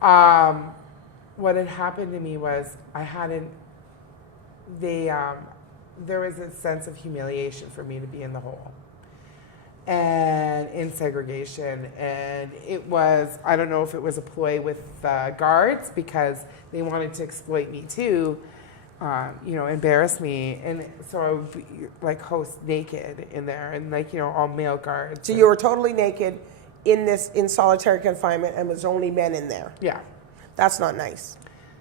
What had happened to me was there was a sense of humiliation for me to be in the hole and in segregation, and it was, I don't know if it was a ploy with guards because they wanted to exploit me too, you know, embarrass me, and so I would be like host naked in there, and like, you know, all male guards. So you were totally naked in solitary confinement, and was only men in there. Yeah. That's not nice.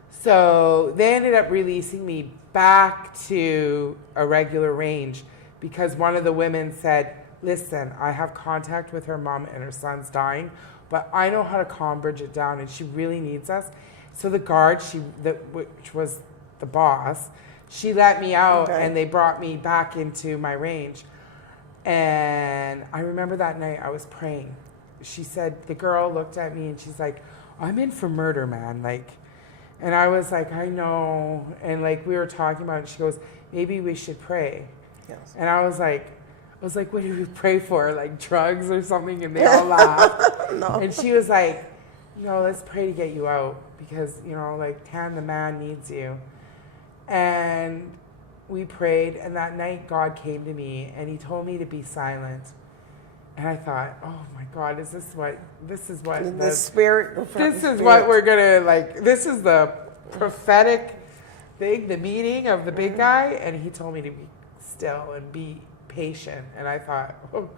So they ended up releasing me back to a regular range because one of the women said, listen, I have contact with her mom and her son's dying, but I know how to calm Bridget down, and she really needs us. So the guard, which was the boss, she let me out, and they brought me back into my range. And I remember that night I was praying. She said, the girl looked at me and she's like, I'm in for murder, man. Like, and I was like, I know. And like, we were talking about it. She goes, maybe we should pray. Yes. And I was like, what do we pray for? Like drugs or something? And they all laughed. No. And she was like, let's pray to get you out because, like Tan the man needs you. And we prayed, and that night God came to me and he told me to be silent. And I thought, oh my God, this is what the spirit. This is what we're gonna like. This is the prophetic thing, the meeting of the big guy. And he told me to be still and be patient. And I thought, oh,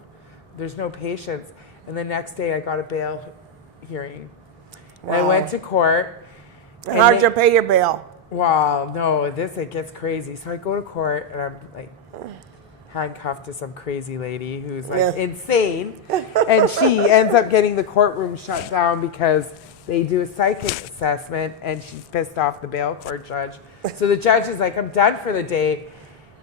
there's no patience. And the next day I got a bail hearing. Wow. And I went to court. And how'd you pay your bail? Wow, no, it gets crazy. So I go to court and I'm like handcuffed to some crazy lady who's like insane. And she ends up getting the courtroom shut down because they do a psychic assessment and she's pissed off the bail court judge. So the judge is like, I'm done for the day.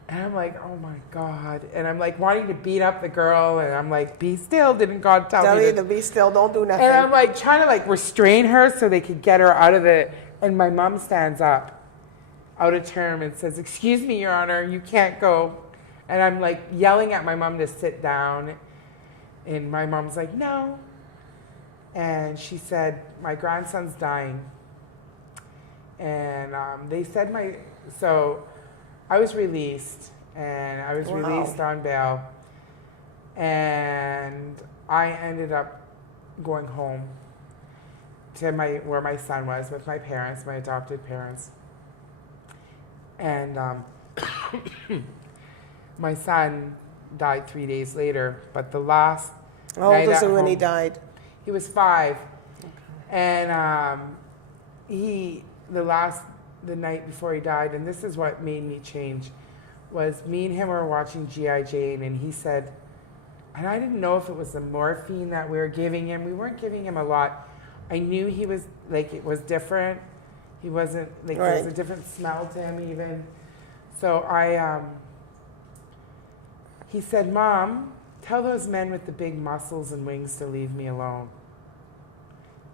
And I'm like, oh my God. And I'm like wanting to beat up the girl. And I'm like, be still. Didn't God tell me to be still? Don't do nothing. And I'm like trying to like restrain her so they could get her out of the. And my mom stands up out of term and says, excuse me, Your Honor, you can't go. And I'm like yelling at my mom to sit down. And my mom's like, no. And she said, my grandson's dying. And they said so I was released. And I was released on bail. And I ended up going home to where my son was with my parents, my adopted parents. And my son died 3 days later, but the last How old was he when he died? He was 5. Okay. And the night before he died, and this is what made me change, was me and him were watching G.I. Jane, and he said, and I didn't know if it was the morphine that we were giving him. We weren't giving him a lot. I knew he was, like, it was different. He wasn't, like, there was a different smell to him even. So he said, Mom, tell those men with the big muscles and wings to leave me alone.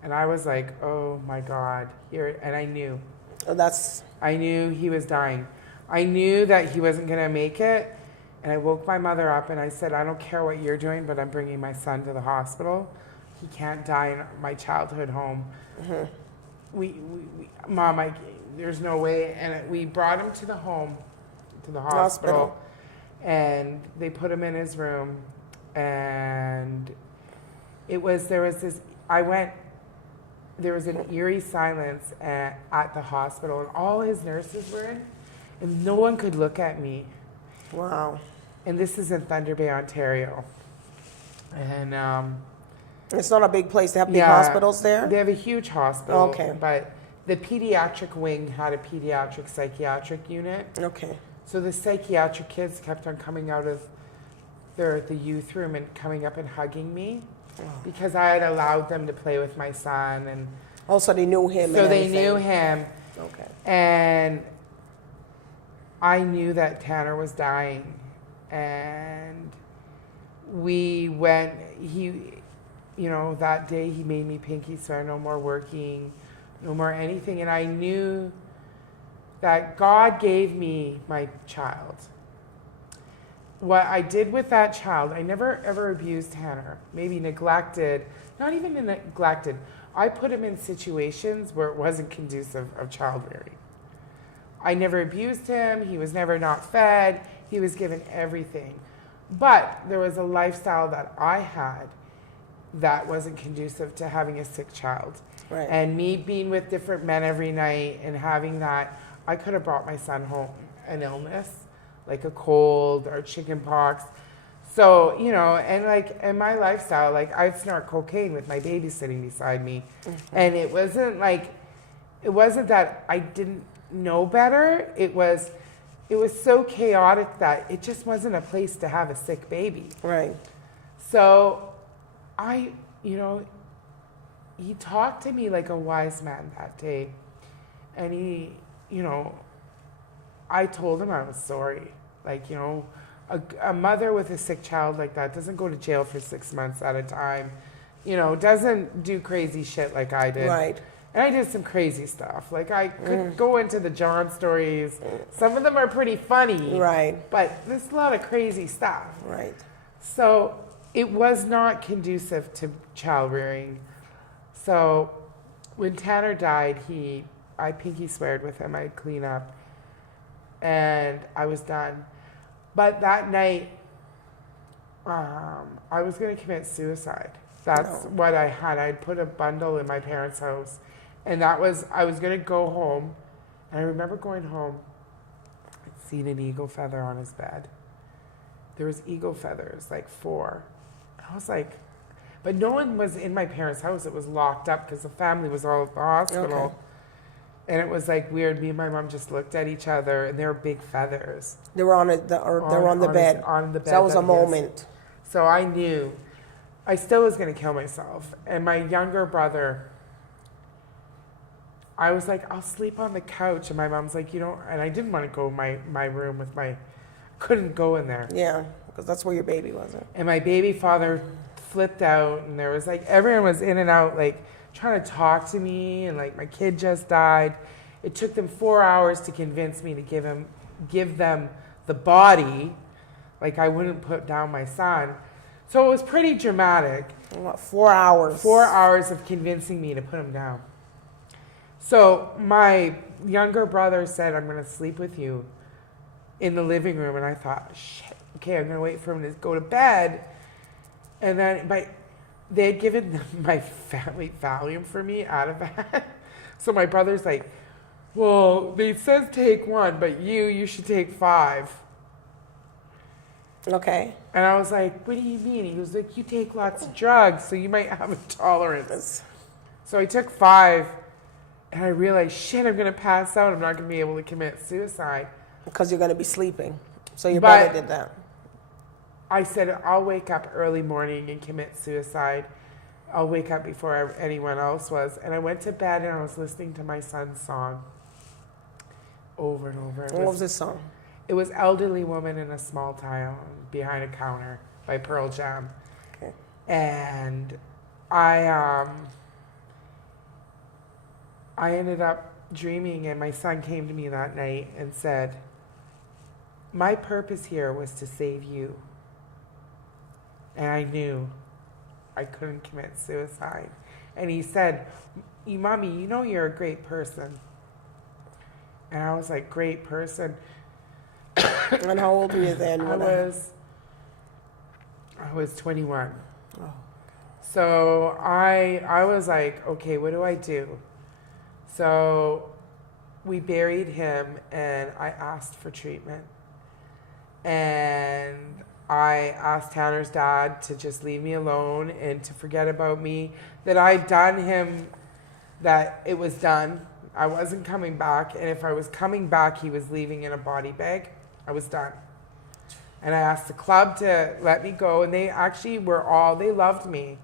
And I was like, oh my God. And I knew. I knew he was dying. I knew that he wasn't going to make it. And I woke my mother up and I said, I don't care what you're doing, but I'm bringing my son to the hospital. He can't die in my childhood home. Mm-hmm. Mom, there's no way. And we brought him to the hospital. And they put him in his room. And there was an eerie silence at the hospital. And all his nurses were in. And no one could look at me. Wow. And this is in Thunder Bay, Ontario. And it's not a big place. They have big hospitals there? They have a huge hospital. Okay. But the pediatric wing had a pediatric psychiatric unit. Okay. So the psychiatric kids kept on coming out of the youth room and coming up and hugging me because I had allowed them to play with my son. And also they knew him. So they knew him. Okay. And I knew that Tanner was dying. And we went, that day he made me pinky swear, no more working, no more anything. And I knew that God gave me my child. What I did with that child, I never ever abused Tanner, maybe neglected, not even neglected. I put him in situations where it wasn't conducive of child rearing. I never abused him, he was never not fed, he was given everything. But there was a lifestyle that I had that wasn't conducive to having a sick child. Right. And me being with different men every night and having that, I could have brought my son home an illness, like a cold or chicken pox. So, and my lifestyle, like I'd snort cocaine with my baby sitting beside me. Mm-hmm. And it wasn't that I didn't know better. It was so chaotic that it just wasn't a place to have a sick baby. Right. So he talked to me like a wise man that day. And I told him I was sorry. Like, a mother with a sick child like that doesn't go to jail for 6 months at a time. Doesn't do crazy shit like I did. Right. And I did some crazy stuff. Like, I could go into the John stories. Some of them are pretty funny. Right. But there's a lot of crazy stuff. Right. So it was not conducive to child rearing. So when Tanner died, I pinky sweared with him. I'd clean up. And I was done. But that night, I was going to commit suicide. That's what I had. I'd put a bundle in my parents' house. And I was going to go home. And I remember going home and seeing an eagle feather on his bed. There was eagle feathers, like 4. I was like, but no one was in my parents' house. It was locked up because the family was all at the hospital. Okay. And it was like weird. Me and my mom just looked at each other, and they were big feathers. They were on the bed. On the bed. So that was a moment. So I knew I still was going to kill myself. And my younger brother, I was like, I'll sleep on the couch. And my mom's like, and I didn't want to go in my room with couldn't go in there. Yeah, because that's where your baby was. And my baby father flipped out, and there was like, everyone was in and out, like trying to talk to me, and like my kid just died. It took them 4 hours to convince me to give them the body. Like, I wouldn't put down my son. So it was pretty dramatic. What, 4 hours? 4 hours of convincing me to put him down. So my younger brother said, I'm going to sleep with you in the living room. And I thought, shit, okay, I'm going to wait for him to go to bed. And then they had given my family Valium for me out of that. So my brother's like, well, they says take 1, but you should take 5. Okay. And I was like, what do you mean? He was like, you take lots of drugs, so you might have a tolerance. So I took 5, and I realized, shit, I'm going to pass out. I'm not going to be able to commit suicide. Because you're going to be sleeping. So your brother did that. I said, I'll wake up early morning and commit suicide. I'll wake up before anyone else was. And I went to bed, and I was listening to my son's song over and over. What was his song? It was Elderly Woman in a Small Town Behind a Counter by Pearl Jam. Okay. And I ended up dreaming, and my son came to me that night and said, my purpose here was to save you. And I knew I couldn't commit suicide. And he said, Mommy, you're a great person. And I was like, great person? And how old were you then? I was 21. Oh. So I was like, okay, what do I do? So we buried him, and I asked for treatment. And I asked Tanner's dad to just leave me alone and to forget about me, that I'd done him, that it was done. I wasn't coming back, and if I was coming back, he was leaving in a body bag. I was done. And I asked the club to let me go, and they actually they loved me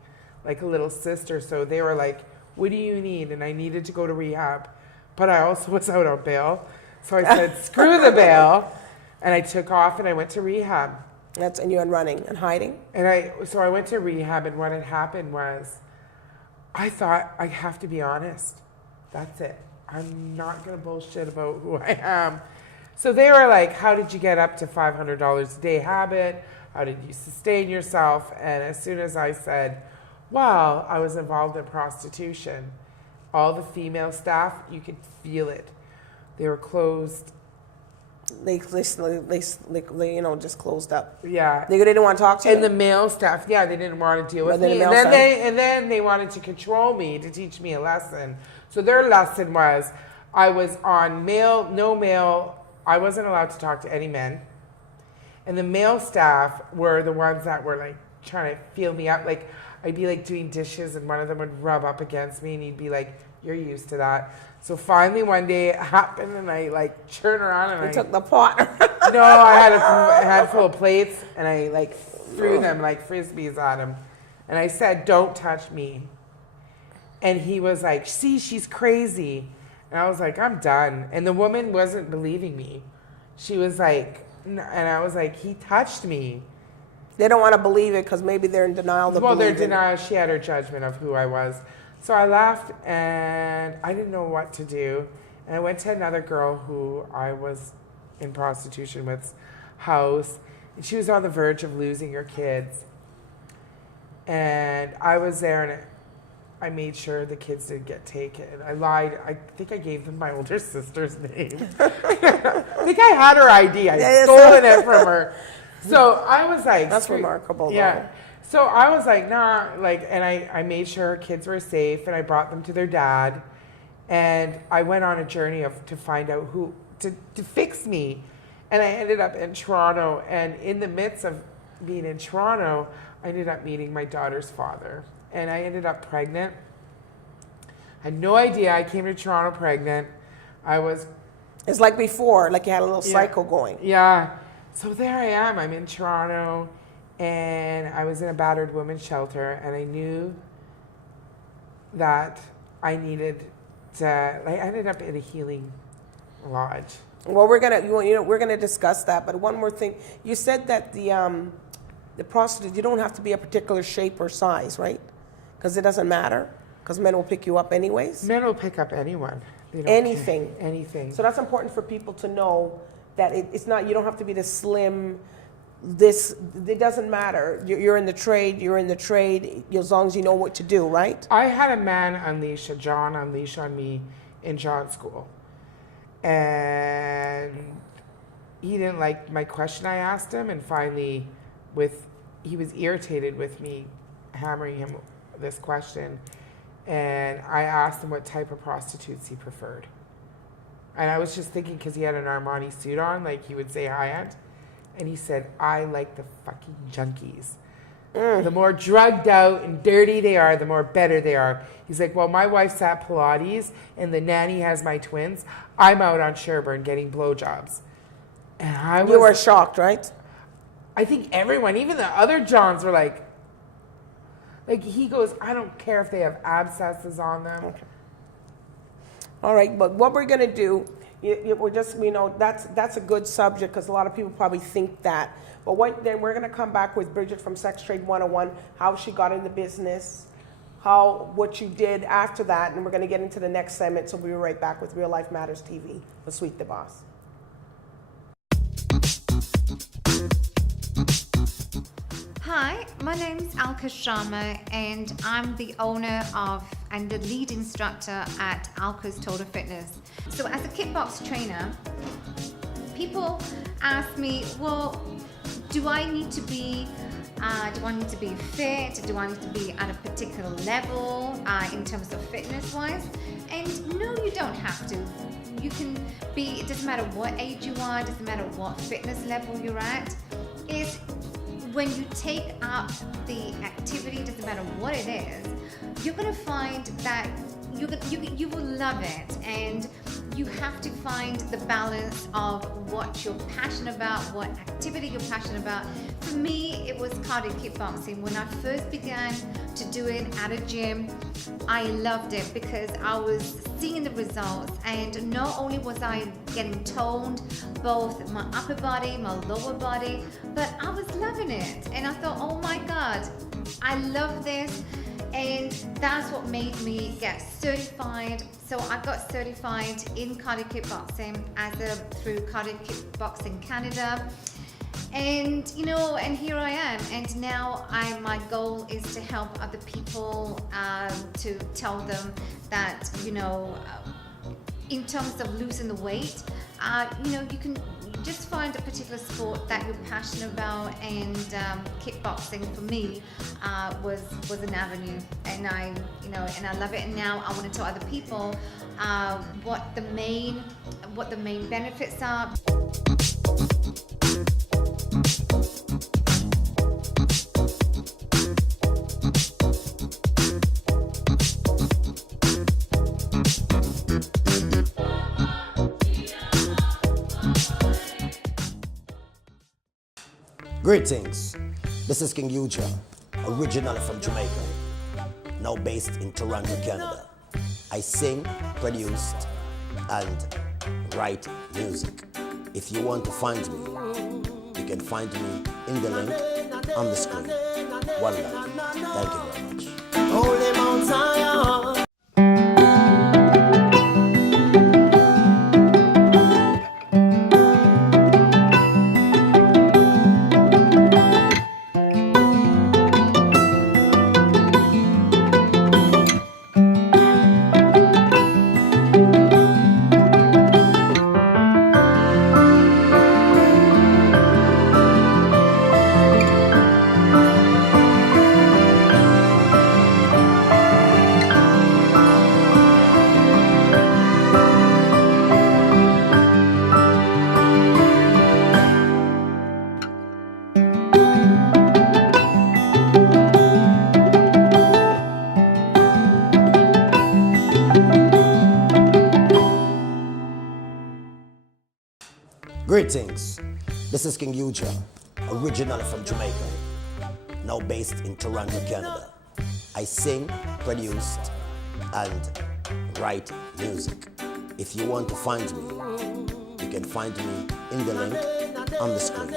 like a little sister. So they were like, what do you need? And I needed to go to rehab, but I also was out on bail. So I said, screw the bail. And I took off, and I went to rehab. And you went running and hiding? So I went to rehab, and what had happened was, I thought, I have to be honest. That's it. I'm not going to bullshit about who I am. So they were like, how did you get up to $500 a day habit? How did you sustain yourself? And as soon as I said, well, I was involved in prostitution, all the female staff, you could feel it. They were closed. They just closed up. Yeah. They didn't want to talk to you? And the male staff, yeah, they didn't want to deal with me. And then they wanted to control me, to teach me a lesson. So their lesson was, I was on no male, I wasn't allowed to talk to any men. And the male staff were the ones that were like trying to feel me up. Like, I'd be like doing dishes, and one of them would rub up against me, and he'd be like, you're used to that. So finally one day it happened, and I like turned around and took the pot. No, I had a head full of plates, and I like threw them like frisbees at him. And I said, "Don't touch me." And he was like, "See, she's crazy." And I was like, "I'm done." And the woman wasn't believing me. She was like, and I was like, "He touched me." They don't want to believe it because maybe they're in denial. Well, they're denial. She had her judgment of who I was. So I left and I didn't know what to do. And I went to another girl who I was in prostitution with's house. And she was on the verge of losing her kids. And I was there and I made sure the kids didn't get taken. I lied. I think I gave them my older sister's name. I think I had her ID. I stolen it from her. So I was like, that's remarkable. Yeah. Though. So I was like, nah, like, and I made sure her kids were safe and I brought them to their dad. And I went on a journey to find out who to fix me. And I ended up in Toronto. And in the midst of being in Toronto, I ended up meeting my daughter's father. And I ended up pregnant. I had no idea. I came to Toronto pregnant. It's like before, like you had a little cycle going. Yeah. So there I am. I'm in Toronto. And I was in a battered women's shelter. And I knew that I needed to, I ended up in a healing lodge. Well, we're gonna discuss that. But one more thing. You said that the prostitute, you don't have to be a particular shape or size, right? Because it doesn't matter. Because men will pick you up anyways. Men will pick up anyone. They don't Anything. care. Anything. So that's important for people to know that it's not. You don't have to be the slim. It doesn't matter. You're in the trade. You're in the trade as long as you know what to do, right? I had a man unleash on me in John school, and he didn't like my question I asked him, and finally, he was irritated with me hammering him this question, and I asked him what type of prostitutes he preferred, and I was just thinking because he had an Armani suit on, like he would say high-end. And he said, "I like the fucking junkies. The more drugged out and dirty they are, the more better they are." He's like, "Well, my wife's at Pilates and the nanny has my twins. I'm out on Sherburne getting blowjobs." And You were shocked, right? I think everyone, even the other Johns were like he goes, "I don't care if they have abscesses on them." Okay. All right, but what we're gonna do, we're just, that's a good subject because a lot of people probably think that. But then we're going to come back with Bridget from Sex Trade 101, how she got in the business, what you did after that, and we're going to get into the next segment. So we'll be right back with Real Life Matters TV with Sweet DBoss. Hi, my name is Alka Sharma and I'm the owner of and the lead instructor at Alka's Total Fitness. So as a kickbox trainer, people ask me, well, do I need to be fit? Do I need to be at a particular level in terms of fitness-wise? And no, you don't have to. You can be, it doesn't matter what age you are, it doesn't matter what fitness level you're at. It's when you take up the activity, it doesn't matter what it is, you're going to find that you will love it, and you have to find the balance of what you're passionate about, what activity you're passionate about. For me, it was cardio kickboxing. When I first began to do it at a gym, I loved it because I was seeing the results, and not only was I getting toned, both my upper body, my lower body, but I was loving it. And I thought, oh my God, I love this. And that's what made me get certified. So I got certified in cardio kickboxing through Cardio Kickboxing Canada. And and here I am. And now my goal is to help other people, to tell them that, in terms of losing the weight, you can just find a particular sport that you're passionate about, and kickboxing for me was an avenue, and I love it. And now I want to tell other people what the main benefits are. Greetings. This is King Uja, originally from Jamaica, now based in Toronto, Canada. I sing, produce, and write music. If you want to find me, you can find me in the link on the screen. One love. Thank you very much. Holy Mount Zion. Greetings, this is King Uja, originally from Jamaica, now based in Toronto, Canada. I sing, produce, and write music. If you want to find me, you can find me in the link on the screen.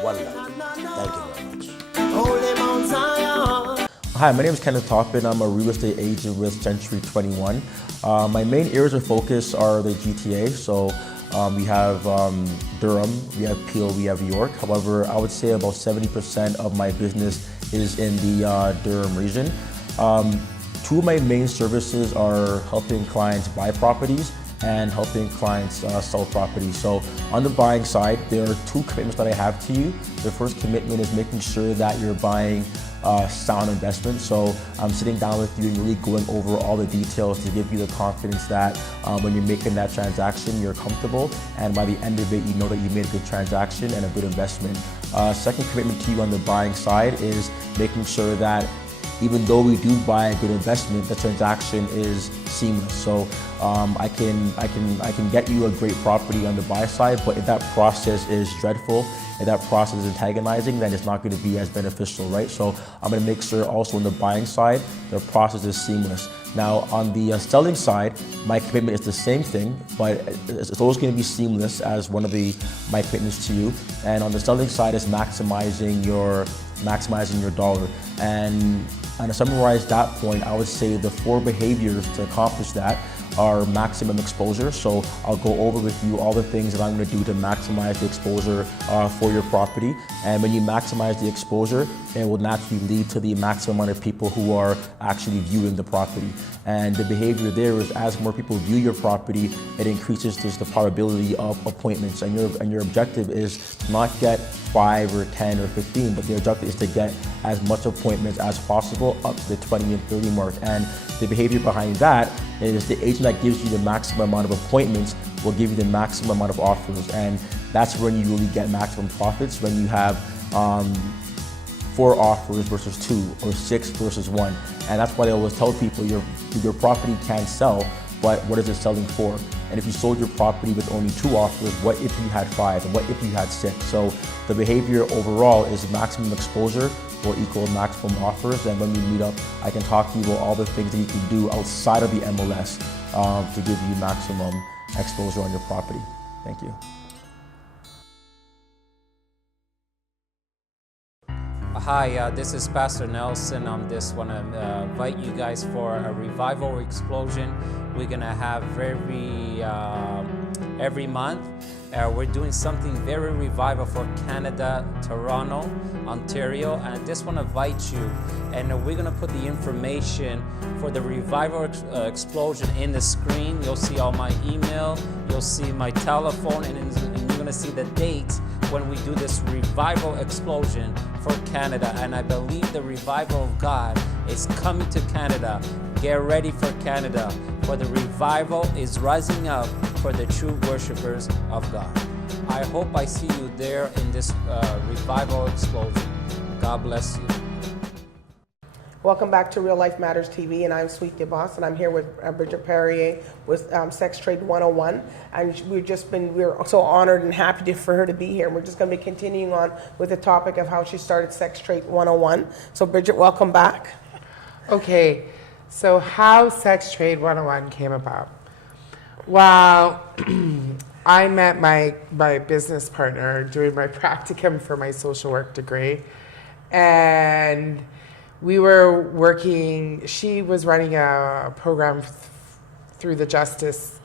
One love. Thank you very much. Holy Mount Zion. Hi, my name is Kenneth Toppin. I'm a real estate agent with Century 21. My main areas of focus are the GTA. So we have Durham, we have Peel, we have York. However, I would say about 70% of my business is in the Durham region. Two of my main services are helping clients buy properties and helping clients sell properties. So on the buying side, there are two commitments that I have to you. The first commitment is making sure that you're buying sound investment. So I'm sitting down with you and really going over all the details to give you the confidence that when you're making that transaction, you're comfortable, and by the end of it, you know that you made a good transaction and a good investment. Second commitment to you on the buying side is making sure that even though we do buy a good investment, the transaction is seamless. So I can get you a great property on the buy side, but if that process is dreadful, if that process is antagonizing, then it's not going to be as beneficial, right? So I'm going to make sure also on the buying side, the process is seamless. Now on the selling side, my commitment is the same thing, but it's always going to be seamless as one of my commitments to you. And on the selling side is maximizing your dollar. And to summarize that point, I would say the 4 behaviors to accomplish that are maximum exposure. So I'll go over with you all the things that I'm going to do to maximize the exposure for your property. And when you maximize the exposure, it will naturally lead to the maximum amount of people who are actually viewing the property. And the behavior there is, as more people view your property, it increases just the probability of appointments. And your objective is to not get 5 or 10 or 15, but the objective is to get as much appointments as possible, up to the 20 and 30 mark. And the behavior behind that is the agent that gives you the maximum amount of appointments will give you the maximum amount of offers. And that's when you really get maximum profits, when you have 4 offers versus 2 or 6 versus 1. And that's why I always tell people your property can sell, but what is it selling for? And if you sold your property with only 2 offers, what if you had 5? And what if you had 6? So the behavior overall is maximum exposure will equal maximum offers. And when we meet up, I can talk to you about all the things that you can do outside of the MLS to give you maximum exposure on your property. Thank you. Hi, this is Pastor Nelson. I just want to invite you guys for a revival explosion. We're gonna have every month. We're doing something very revival for Canada, Toronto, Ontario, and I just want to invite you. And we're gonna put the information for the revival explosion in the screen. You'll see all my email, you'll see my telephone, and you're gonna see the date when we do this revival explosion for Canada. And I believe the revival of God is coming to Canada. Get ready for Canada, for the revival is rising up for the true worshipers of God. I hope I see you there in this revival explosion. God bless you. Welcome back to Real Life Matters TV, and I'm Sweet DBoss, and I'm here with Bridget Perrier with SEXTRADE101, and we're so honored and happy for her to be here. We're just going to be continuing on with the topic of how she started SEXTRADE101. So Bridget, welcome back. Okay, so how SEXTRADE101 came about? Well, I met my business partner doing my practicum for my social work degree, and we were working, she was running a program through the Justice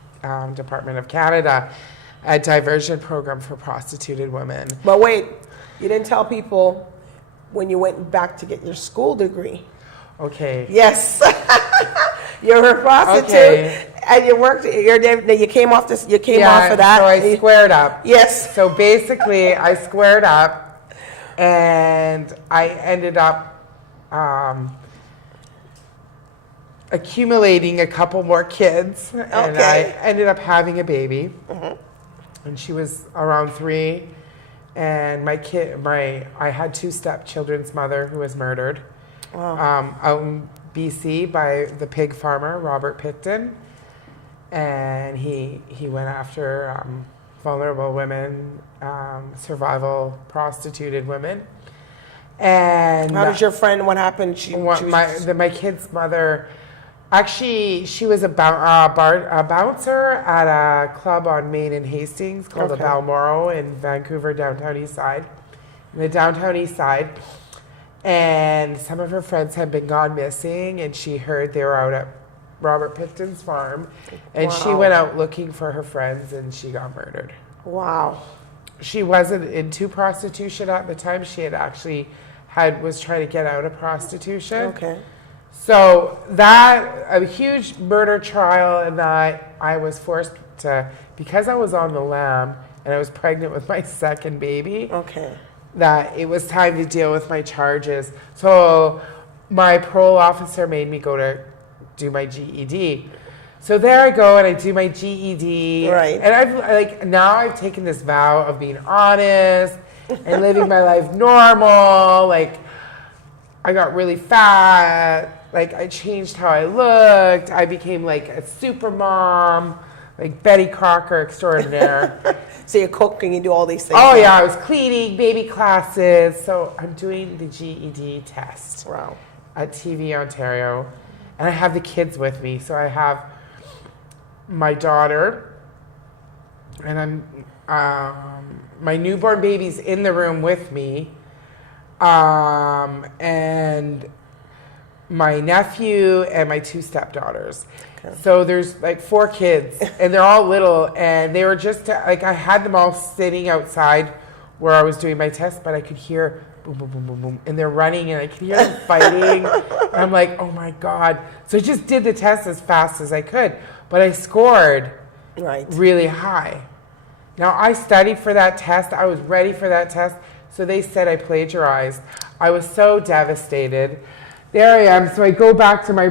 Department of Canada, a diversion program for prostituted women. But wait, you didn't tell people when you went back to get your school degree. Okay. Yes. You're a prostitute, Okay. and you worked. You came off this. You came off of that. So I squared up. Yes. So basically, I squared up, and I ended up accumulating a couple more kids, and I ended up having a baby. And she was around 3, and I had 2 stepchildren's mother who was murdered. Wow. Out in BC by the pig farmer Robert Picton, and he went after vulnerable women, survival prostituted women. And how did your friend? What happened? My kid's mother, actually, she was a bouncer at a club on Main and Hastings called the Balmoral in Vancouver, downtown East Side. In the downtown East Side. And some of her friends had been gone missing, and she heard they were out at Robert Picton's farm, and she went out looking for her friends, and she got murdered. Wow. She wasn't into prostitution at the time. She had actually was trying to get out of prostitution. Okay. So a huge murder trial, and that I was forced to, because I was on the lam and I was pregnant with my second baby. Okay. That it was time to deal with my charges. So my parole officer made me go to do my GED. So there I go, and I do my GED. Right. And now I've taken this vow of being honest and living my life normal. Like, I got really fat. Like, I changed how I looked. I became like a super mom, like Betty Crocker extraordinaire. So you're cooking, you do all these things. Oh yeah, I was cleaning, baby classes. So I'm doing the GED test. Wow. At TV Ontario, and I have the kids with me. So I have my daughter, and my newborn baby's in the room with me, and my nephew and my 2 stepdaughters. So there's like 4 kids, and they're all little, and they were just like, I had them all sitting outside where I was doing my test, but I could hear boom, boom, boom, boom, boom, and they're running, and I could hear them fighting. And I'm like, oh my God. So I just did the test as fast as I could, but I scored really high. Now, I studied for that test. I was ready for that test. So they said I plagiarized. I was so devastated. There I am. So I go back to my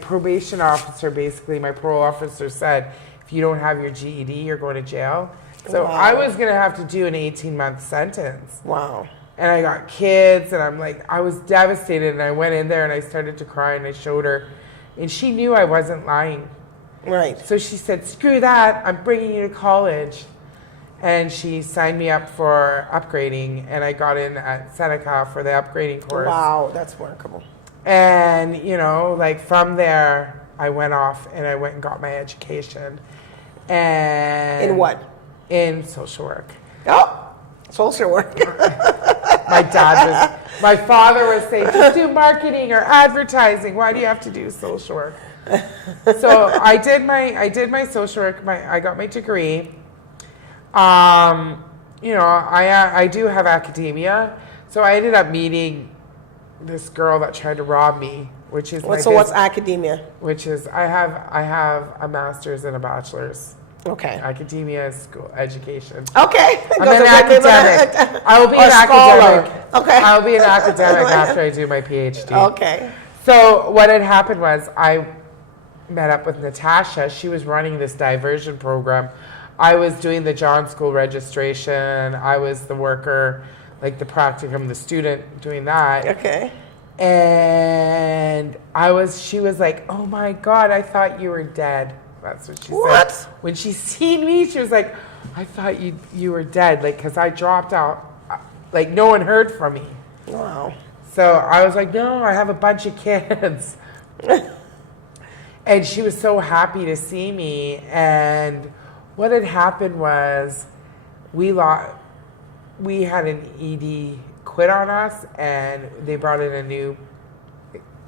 probation officer, basically, my parole officer said, if you don't have your GED, you're going to jail. So I was going to have to do an 18-month sentence. Wow. And I got kids, and I was devastated, and I went in there, and I started to cry, and I showed her, and she knew I wasn't lying. Right. So she said, screw that, I'm bringing you to college. And she signed me up for upgrading, and I got in at Seneca for the upgrading course. Wow, that's remarkable. And, from there, I went off and I went and got my education. And in what? In social work. Oh, social work. My father was saying, just do marketing or advertising. Why do you have to do social work? So I did my social work. I got my degree. I do have academia. So I ended up meeting this girl that tried to rob me, which is what's academia? Which is I have a master's and a bachelor's. Okay. Academia is school education. Okay. I'm an academic. I will be an academic. Okay. I'll be an academic after I do my PhD. Okay. So what had happened was I met up with Natasha. She was running this diversion program. I was doing the John School registration. I was the worker, like the practicum, the student doing that. Okay. And she was like, oh my God, I thought you were dead. That's what she What? said. When she seen me, she was like, I thought you were dead. Like, cause I dropped out. Like, no one heard from me. Wow. So I was like, no, I have a bunch of kids. And she was so happy to see me. And what had happened was we had an ED quit on us, and they brought in a new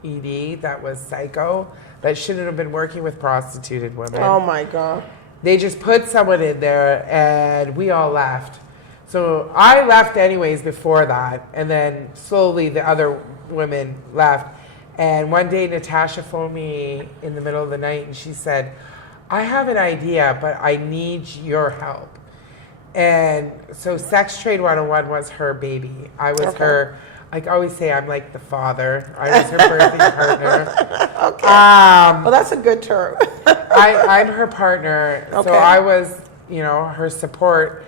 ED that was psycho, that shouldn't have been working with prostituted women. Oh my God. They just put someone in there, and we all left. So I left anyways before that, and then slowly the other women left. And one day Natasha phoned me in the middle of the night, and she said, I have an idea, but I need your help. And so Sex Trade 101 was her baby. I was her, I always say I'm like the father. I was her birthing partner. Okay. Well, that's a good term. I'm her partner. Okay. So I was, her support.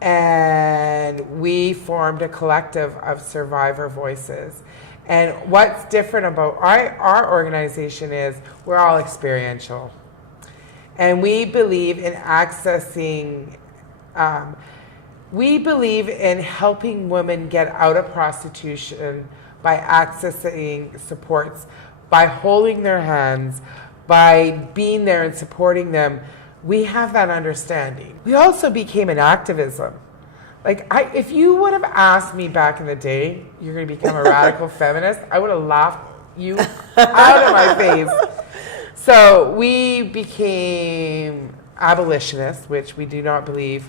And we formed a collective of survivor voices. And what's different about our organization is we're all experiential. And we believe in accessing, we believe in helping women get out of prostitution by accessing supports, by holding their hands, by being there and supporting them. We have that understanding. We also became an activism. Like, if you would have asked me back in the day, you're going to become a radical feminist, I would have laughed you out of my face. So we became abolitionists, which we do not believe.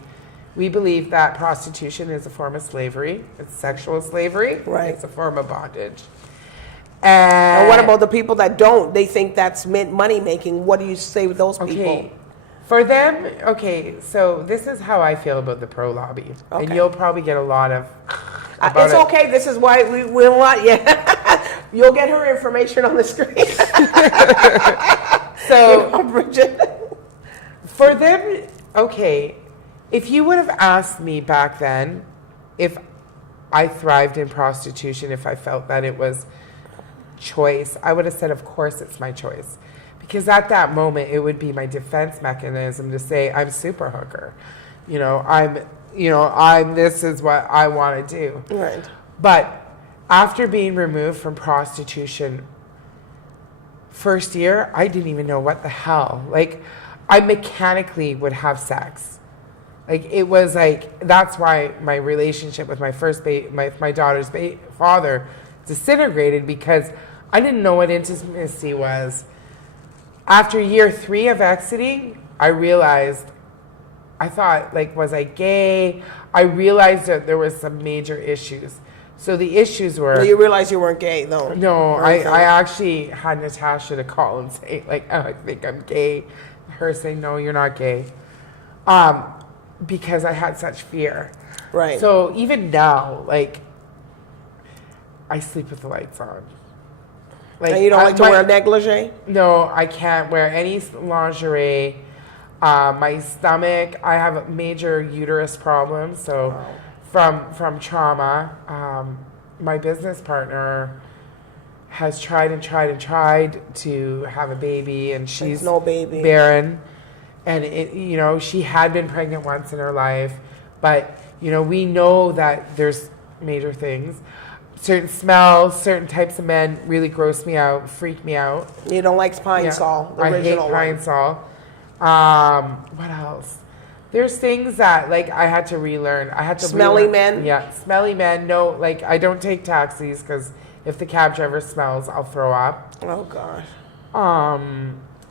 We believe that prostitution is a form of slavery. It's sexual slavery. Right. It's a form of bondage. And what about the people that don't? They think that's money making. What do you say with those people? Okay. For them, so this is how I feel about the pro lobby. Okay. And you'll probably get a lot of It's okay. This is why we want you. You'll get her information on the screen. So, Bridget. for them, if you would have asked me back then if I thrived in prostitution, if I felt that it was choice, I would have said, of course it's my choice. Because at that moment, it would be my defense mechanism to say, I'm super hooker. This is what I want to do. Right. But after being removed from prostitution, first year, I didn't even know what the hell. Like, I mechanically would have sex. Like, it was like, that's why my relationship with my daughter's father disintegrated, because I didn't know what intimacy was. After year 3 of exiting, I realized, I thought, like, was I gay? I realized that there was some major issues. So the issues were... Well, you realize you weren't gay, though. No, I actually had Natasha to call and say, like, oh, I think I'm gay. Her saying, no, you're not gay. Because I had such fear. Right. So even now, like, I sleep with the lights on. Like, and you don't like to wear a negligee? No, I can't wear any lingerie. My stomach, I have major uterus problems. So from trauma, my business partner has tried to have a baby, and she's no baby. Barren. And she had been pregnant once in her life, but we know that there's major things. Certain smells, certain types of men really gross me out, freak me out. You don't like Pine Sol, the original one. I hate Pine Sol. What else? There's things that, like, I had to relearn. I had to Smelly men? Yeah, smelly men. No, like, I don't take taxis because if the cab driver smells, I'll throw up. Oh, gosh.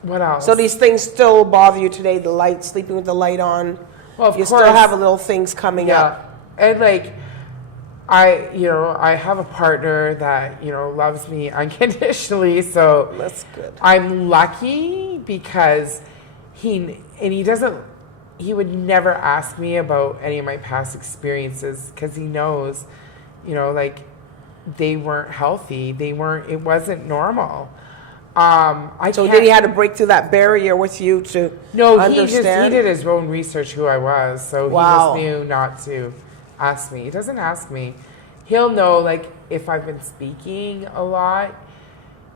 What else? So these things still bother you today, the light, sleeping with the light on? Well, of you course. still have little things coming up. And, like, I have a partner that, loves me unconditionally, so that's good. I'm lucky because he would never ask me about any of my past experiences, because he knows, like, they weren't healthy. It wasn't normal. So did he have to break through that barrier with you to understand? He did his own research who I was, so he just knew not to ask me. He doesn't ask me. he'll know, like, if I've been speaking a lot,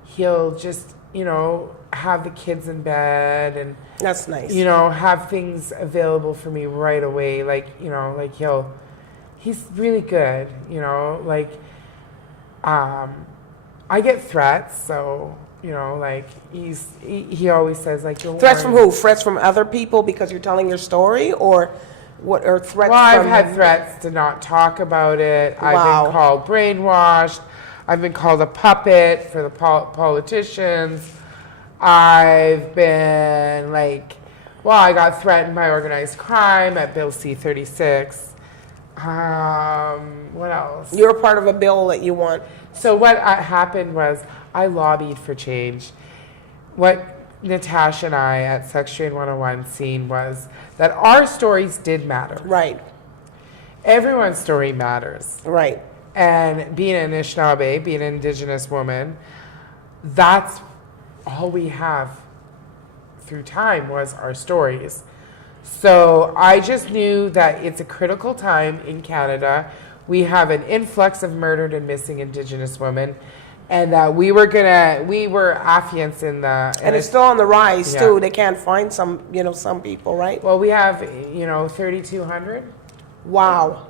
he'll just, you know, have the kids in bed and, That's nice. you know, have things available for me right away. Like, you know, like he's really good, you know, like, I get threats, so, you know, like, he always says, like, don't Threats worry. from who? Threats from other people because you're telling your story, or what? Or threats Well, from? I've had threats to not talk about it. Wow. I've been called brainwashed. I've been called a puppet for the politicians. I've been like, well, I got threatened by organized crime at Bill C-36. What else? You're part of a bill that you want. So what happened was I lobbied for change. What Natasha and I at SEXTRADE101 seen was that our stories did matter. Right. Everyone's story matters. Right. And being an Anishinaabe, being an Indigenous woman, that's all we have through time was our stories. So I just knew that it's a critical time in Canada. We have an influx of murdered and missing Indigenous women, and that we were affiants in the... And it's still on the rise, Yeah. too. They can't find some, you know, some people, right? Well, we have, you know, 3,200. Wow.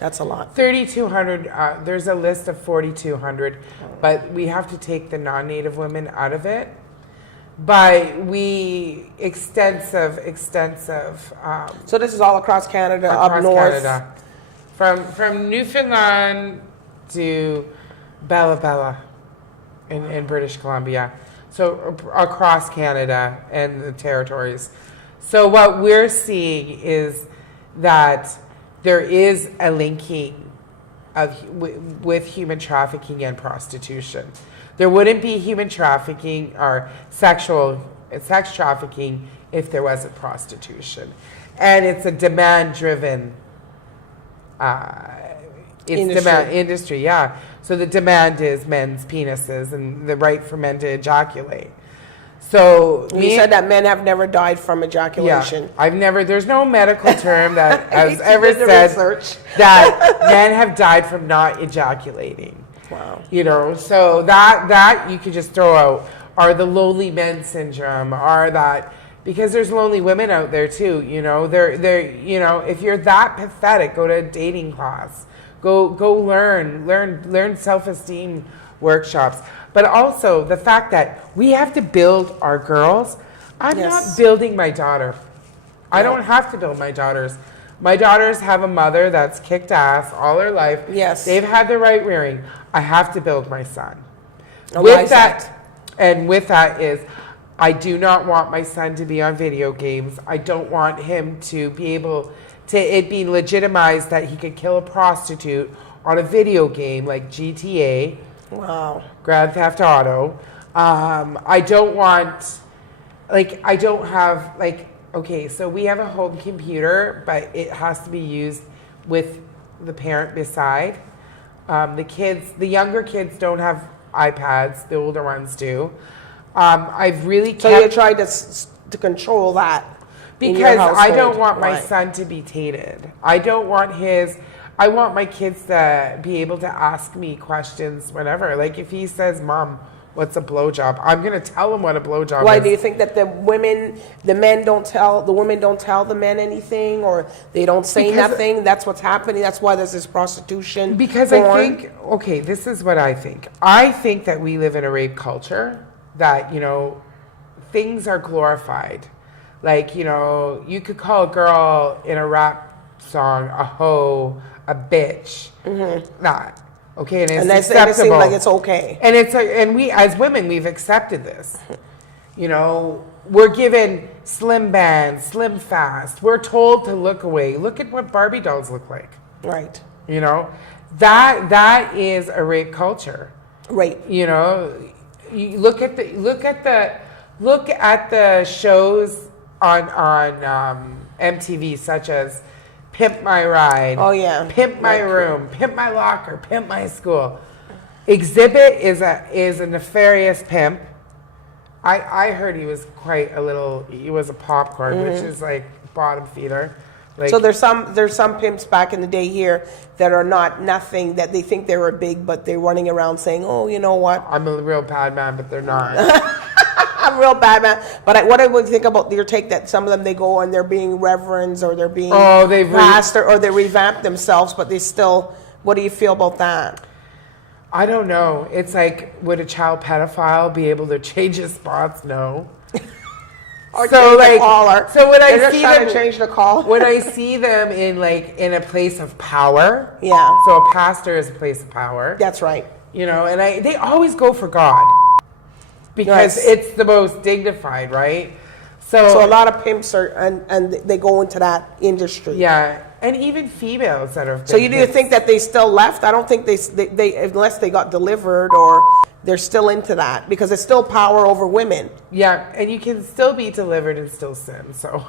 That's a lot. 3,200, there's a list of 4,200, but we have to take the non-Native women out of it. But we extensive. So this is all across Canada, up across north. Canada, from Newfoundland to Bella Bella in British Columbia. So across Canada and the territories. So what we're seeing is that there is a linking of with human trafficking and prostitution. There wouldn't be human trafficking or sex trafficking if there wasn't prostitution. And it's a demand-driven industry, yeah. So the demand is men's penises and the right for men to ejaculate. So You said that men have never died from ejaculation. yeah, there's no medical term that has You ever did the said research. that men have died from not ejaculating. Wow. You know, so that you could just throw out, or the lonely men syndrome, or that, because there's lonely women out there too, you know, they're you know, if you're that pathetic, go to a dating class, go learn self-esteem workshops. But also the fact that we have to build our girls. I'm not building my daughter. I don't have to build my daughters. My daughters have a mother that's kicked ass all her life. Yes. They've had the right rearing. I have to build my son. And why With is that, and with that is, I do not want my son to be on video games. I don't want him to be able to, it being legitimized that he could kill a prostitute on a video game like GTA. Wow. Grand Theft Auto. I don't want, like, I don't have, like, okay, so we have a home computer, but it has to be used with the parent beside. The younger kids don't have iPads, the older ones do. I've really So you tried to control that in your because I don't household. want my Right. son to be tainted. I want my kids to be able to ask me questions whenever. Like if he says, "Mom, what's a blowjob?" I'm gonna tell him what a blowjob Why is. do you think that the women don't tell the men anything, or they don't say Because- nothing? That's what's happening. That's why there's this prostitution. Because porn. I think, okay, this is what I think. I think that we live in a rape culture that, you know, things are glorified. Like, you know, you could call a girl in a rap song a hoe, a bitch. Not. Okay, and it's and they say acceptable. it seems like it's okay. And and we, as women, we've accepted this. You know, we're given slim bands, slim fast. We're told to look away. Look at what Barbie dolls look like. Right. You know, that is a rape culture. Rape. You know, you look at the shows on MTV, such as Pimp My Ride. Oh, yeah. Pimp My Room, Pimp My Locker, Pimp My School. Exhibit is a nefarious pimp. I heard he was he was a popcorn, which is like bottom feeder. Like, So there's some pimps back in the day here that are nothing, that they think they were big, but they're running around saying, oh, you know what? I'm a real bad man, but they're not. I'm real bad, man. But what I would think about your take that some of them, they go and they're being reverends or they're being pastor or they revamp themselves, but they still, what do you feel about that? I don't know. It's like, would a child pedophile be able to change his spots? No. Or so like, caller. So when I They're see just trying them, to change the call. when I see them in a place of power, Yeah. So a pastor is a place of power. That's right. You know, and they always go for God because it's the most dignified, right? So a lot of pimps are and they go into that industry. Yeah, and even females that are. So you do think that they still left? I don't think they unless they got delivered or they're still into that because it's still power over women. Yeah, and you can still be delivered and still sin. So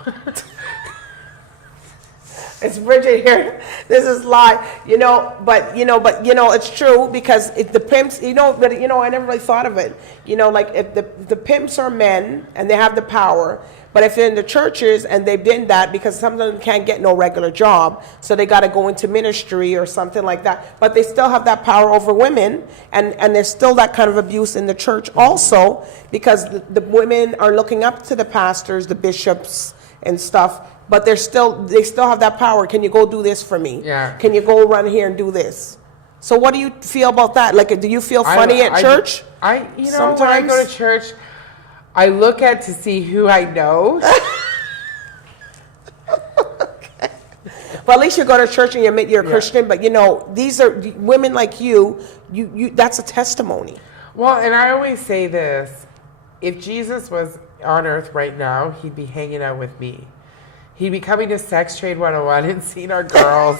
it's Bridget here. This is live, but it's true because the pimps, but I never really thought of it. Like if the pimps are men and they have the power, but if they're in the churches and they've been that because some of them can't get no regular job, so they got to go into ministry or something like that. But they still have that power over women, and there's still that kind of abuse in the church also because the women are looking up to the pastors, the bishops, and stuff. But they still have that power. Can you go do this for me? Yeah. Can you go run here and do this? So what do you feel about that? Like, do you feel funny at church? When I go to church, I look at to see who I know. Okay. But at least you go to church and you admit you're a Christian. But these are women like you. That's a testimony. Well, and I always say this: if Jesus was on earth right now, he'd be hanging out with me. He'd be coming to Sex Trade 101 and seeing our girls.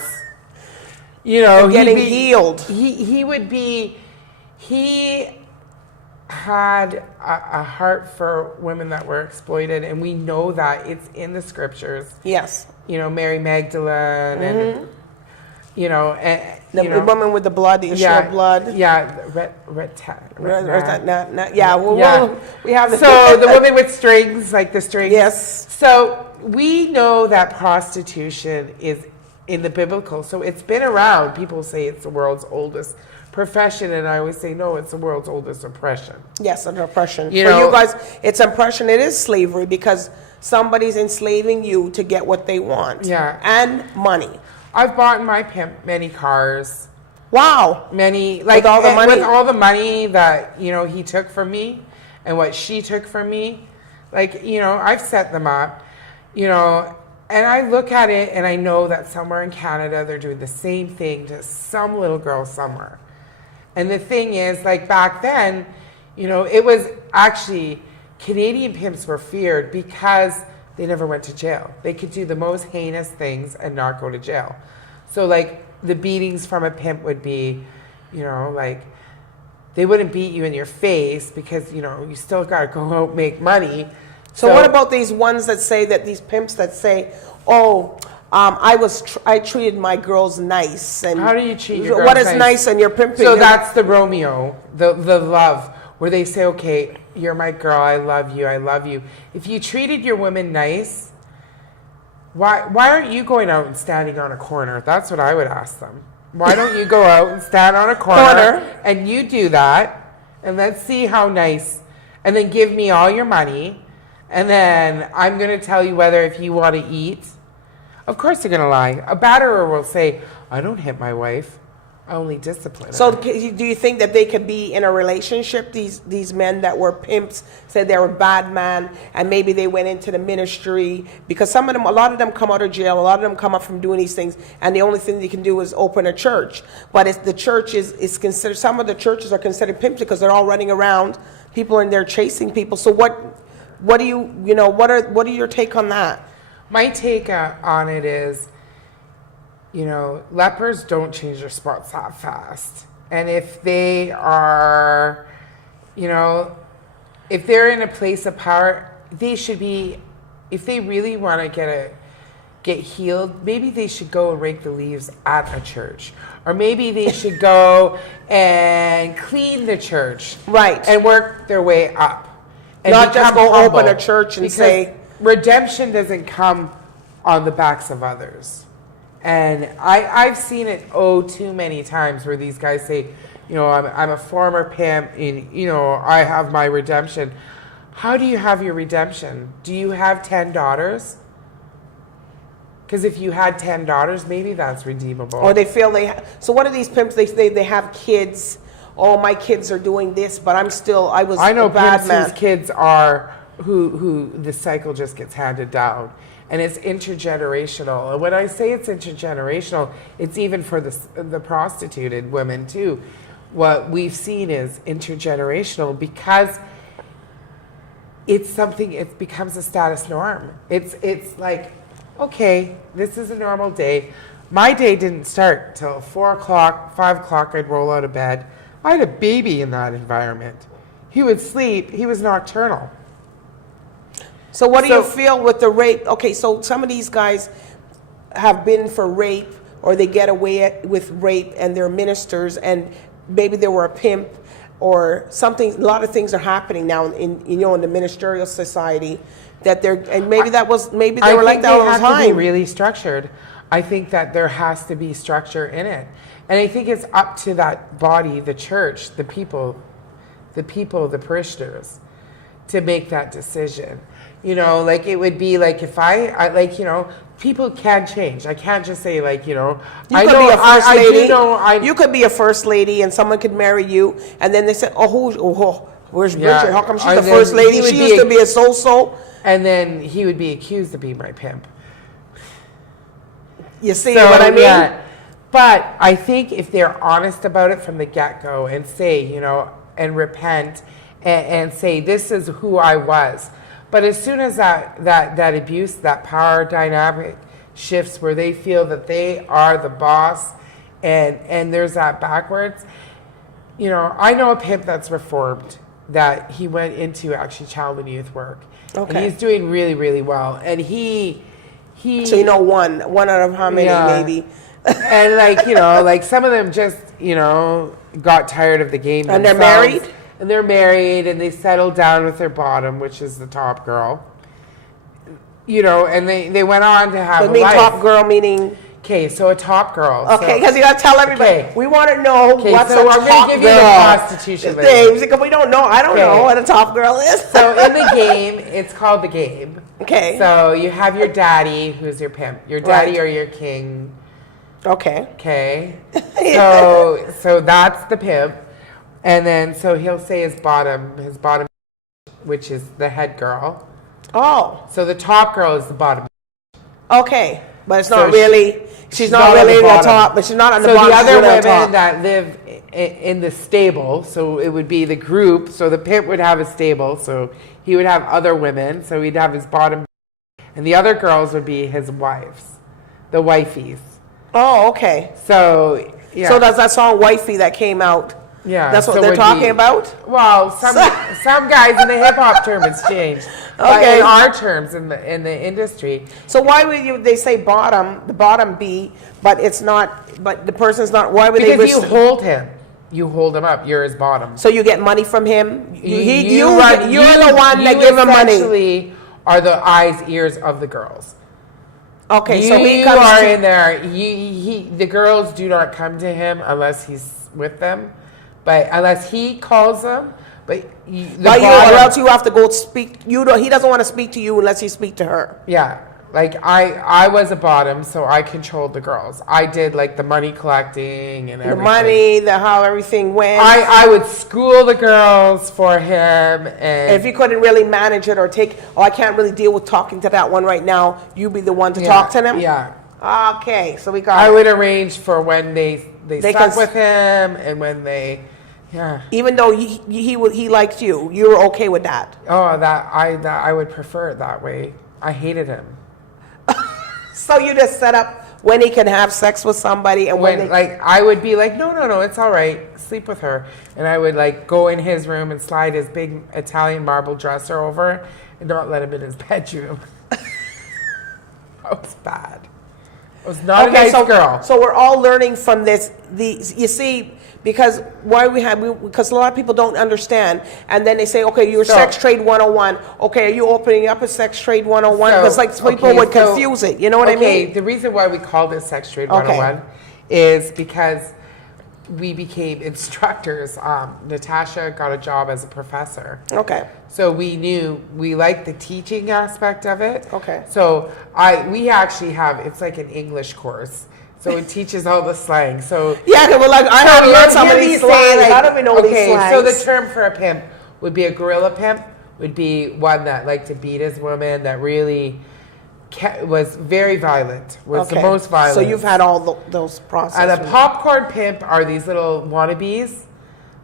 And getting healed. He would be. He had a heart for women that were exploited, and we know that it's in the scriptures. Yes. Mary Magdalene, and the woman with the blood, the issue of blood. Yeah, we have the so the woman with strings, like the strings. Yes. So we know that prostitution is in the biblical. So it's been around. People say it's the world's oldest profession, and I always say no, it's the world's oldest oppression. Yes, an oppression. For you guys, it's oppression. It is slavery because somebody's enslaving you to get what they want. Yeah. And money. I've bought in my pimp many cars. Wow. Many, like, with all the money? With all the money that, he took from me and what she took from me. Like, I've set them up, and I look at it and I know that somewhere in Canada they're doing the same thing to some little girl somewhere. And the thing is, like, back then, it was actually, Canadian pimps were feared because they never went to jail. They could do the most heinous things and not go to jail. So, like, the beatings from a pimp would be, like, they wouldn't beat you in your face because, you still got to go out and make money. So what about these ones that say that these pimps that say, oh, I treated my girls nice. And how do you treat your girls what is nice and you're pimping? So that's the Romeo, the love, where they say, okay, you're my girl, I love you, I love you. If you treated your women nice, why aren't you going out and standing on a corner? That's what I would ask them. Why don't you go out and stand on a corner and you do that, and let's see how nice, and then give me all your money, and then I'm going to tell you whether if you want to eat. Of course they're going to lie. A batterer will say, I don't hit my wife. I only discipline her. So do you think that they could be in a relationship, these men that were pimps, said they were bad man, and maybe they went into the ministry? Because a lot of them come out of jail, a lot of them come up from doing these things, and the only thing they can do is open a church. But the church is considered, some of the churches are considered pimps because they're all running around, people in there chasing people. So what do what are your take on that? My take on it is, lepers don't change their spots that fast. And if they are, if they're in a place of power, they should be, if they really want to get healed, maybe they should go and rake the leaves at a church. Or maybe they should go and clean the church. Right. And work their way up. And not just go humble, open a church and say... redemption doesn't come on the backs of others. And I've seen it too many times where these guys say, you know, I'm a former pimp, and, you know, I have my redemption. How do you have your redemption? Do you have 10 daughters? Because if you had 10 daughters, maybe that's redeemable. Or they feel so what are these pimps? They have kids. Oh, my kids are doing this, but I know a bad pimps man. Whose kids are who the cycle just gets handed down. And it's intergenerational. And when I say it's intergenerational, it's even for the prostituted women too. What we've seen is intergenerational because it's something, it becomes a status norm. It's like, okay, this is a normal day. My day didn't start till 4 o'clock, 5 o'clock, I'd roll out of bed. I had a baby in that environment. He would sleep, he was nocturnal. So what do you feel with the rape? Okay, so some of these guys have been for rape, or they get away with rape, and they're ministers, and maybe they were a pimp or something. A lot of things are happening now in the ministerial society that they're, and maybe they were like that all the time. I think they have to be really structured. I think that there has to be structure in it, and I think it's up to that body, the church, the people, the parishioners, to make that decision. You know, like it would be like if I like, you know, people can change. I can't just say like, you know, you could be a first lady. You could be a first lady, and someone could marry you, and then they say, where's Bridget? How come she's the first lady? She used to be a so-so. And then he would be accused of being my pimp. You see what I mean? Yeah. But I think if they're honest about it from the get-go and say, you know, and repent and say, this is who I was. But as soon as that abuse, that power dynamic shifts where they feel that they are the boss, and there's that backwards, you know, I know a pimp that's reformed, that he went into actually child and youth work. Okay. And he's doing really, really well. And he So you know one out of how many, maybe? And like, you know, like some of them just, you know, got tired of the game. And they're married? And they're married, and they settled down with their bottom, which is the top girl. You know, and they went on to have a life. Top girl meaning? Okay, so a top girl. Okay, because you got to tell everybody. Okay. We want to know what's a top girl. So I'm going to give you the prostitution names, because we don't know. I don't know what a top girl is. So in the game, it's called the game. Okay. So you have your daddy, who's your pimp. Your daddy or your king. Okay. Okay. So that's the pimp. And then, so he'll say his bottom, which is the head girl. Oh. So the top girl is the bottom. Okay. But it's not really, she's not really the top, but she's not on the bottom. So the other women that live in the stable, so it would be the group, so the pimp would have a stable, so he would have other women, so he'd have his bottom, and the other girls would be his wives, the wifeys. Oh, okay. So, yeah. So does that song Wifey that came out? Yeah, that's what they're talking about. Well, some guys in the hip hop term has changed. Okay, in our terms in the industry. So why would they say bottom? The bottom B, but it's not. But the person's not. Why would they? Because you hold him. You hold him up. You're his bottom. So you get money from him. You're the one that give him money. You essentially are the eyes, ears of the girls. Okay, so he comes. You are in there. The girls do not come to him unless he's with them. But unless he calls them, or else you have to go speak. He doesn't want to speak to you unless you speak to her. Yeah, like I was a bottom, so I controlled the girls. I did like the money collecting and everything. The money, how everything went. I would school the girls for him, and if you couldn't really manage it or I can't really deal with talking to that one right now. You be the one to talk to them. Yeah. Okay, so we got. I would arrange for when they stuck with him and when they. Yeah. Even though he liked you, you were okay with that. Oh, I would prefer it that way. I hated him. So you just set up when he can have sex with somebody, and when I would be like, no, it's all right, sleep with her, and I would like go in his room and slide his big Italian marble dresser over and not let him in his bedroom. That was bad. I was not a nice girl. So we're all learning from this. You see, Because because a lot of people don't understand, and then they say, okay, you're Sex Trade 101. Okay, are you opening up a Sex Trade 101? Because people would confuse it. You know what I mean? Okay, the reason why we called it Sex Trade 101 is because we became instructors. Natasha got a job as a professor. Okay. So we knew we liked the teaching aspect of it. Okay. So we actually have, it's like an English course. So it teaches all the slang. So yeah, we're like, I haven't learned some of these slangs. I don't even know these slangs. So the term for a pimp would be a gorilla pimp. Would be one that liked to beat his woman, that really was very violent, was the most violent. So you've had all those processes. And a popcorn pimp are these little wannabes.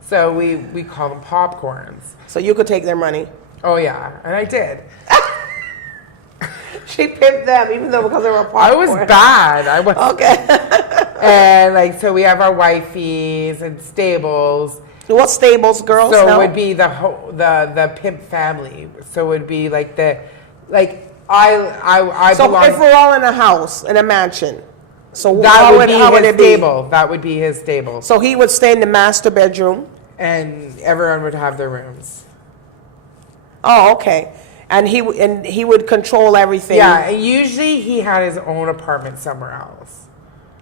So we call them popcorns. So you could take their money. Oh yeah, and I did. She pimped them, even though because they were popcorn. I was bad. I was okay. And like, so we have our wifeys and stables. What stables, girls? So it would be the pimp family. So it would be like I. So if we're all in a house, in a mansion, so that would be his stable. That would be his stable. So he would stay in the master bedroom, and everyone would have their rooms. Oh, okay. And he would control everything. Yeah, and usually he had his own apartment somewhere else.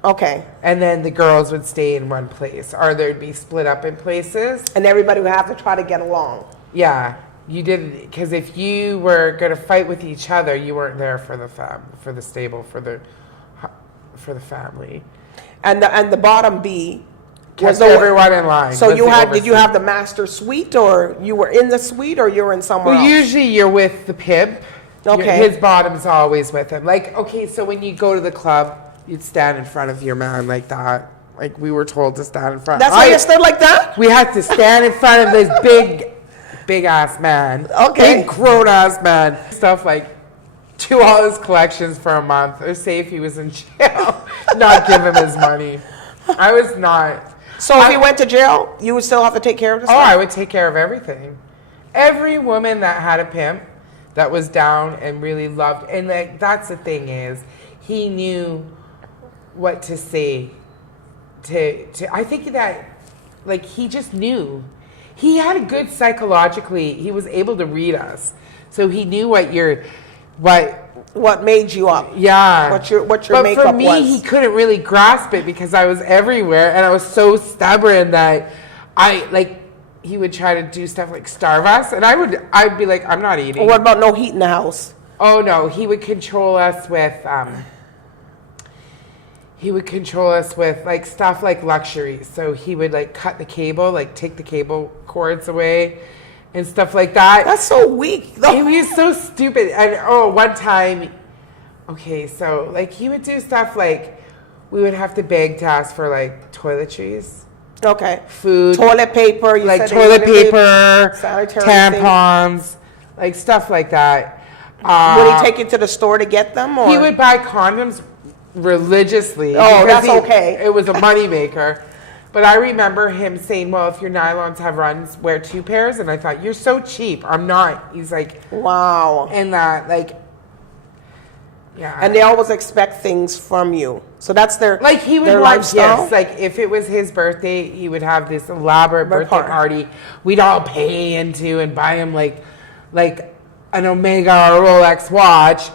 Okay. And then the girls would stay in one place, or they'd be split up in places. And everybody would have to try to get along. Yeah, you did, because if you were going to fight with each other, you weren't there for the stable, for the family. And the bottom B kept everyone in line. So did you have the master suite, or you were in the suite, or you were in somewhere else? Usually you're with the pimp. Okay. His bottom's always with him. Like, okay, so when you go to the club, you'd stand in front of your man like that. Like, we were told to stand in front. That's why you stood like that? We had to stand in front of this big ass man. Okay. Big grown ass man. Stuff like, do all his collections for a month, or say if he was in jail, not give him his money. I was not. So if he went to jail, you would still have to take care of the stuff? Oh, I would take care of everything. Every woman that had a pimp that was down and really loved, and like, that's the thing is, he knew what to say I think that, like, he just knew. He had a good psychologically, he was able to read us. So he knew what made you up. Yeah. What your makeup was. But for me, he couldn't really grasp it because I was everywhere, and I was so stubborn that he would try to do stuff like starve us, and I'd be like, I'm not eating. Well, what about no heat in the house? Oh no, he would control us with like stuff like luxury. So he would like cut the cable, like take the cable cords away and stuff like that. That's so weak though. He was so stupid. And one time, okay, so like he would do stuff like we would have to beg to ask for like toiletries. Okay. Food. Toilet paper. Like toilet paper, tampons, like stuff like that. Would he take you to the store to get them? Or? He would buy condoms religiously. Oh, that's okay. It was a moneymaker. But I remember him saying, well, if your nylons have runs, wear 2 pairs. And I thought, you're so cheap. I'm not. He's like, wow. And that, like, yeah. And they always expect things from you. So that's their like he would want gifts. Like if it was his birthday, he would have this elaborate birthday party. We'd all pay into and buy him like an Omega or Rolex watch.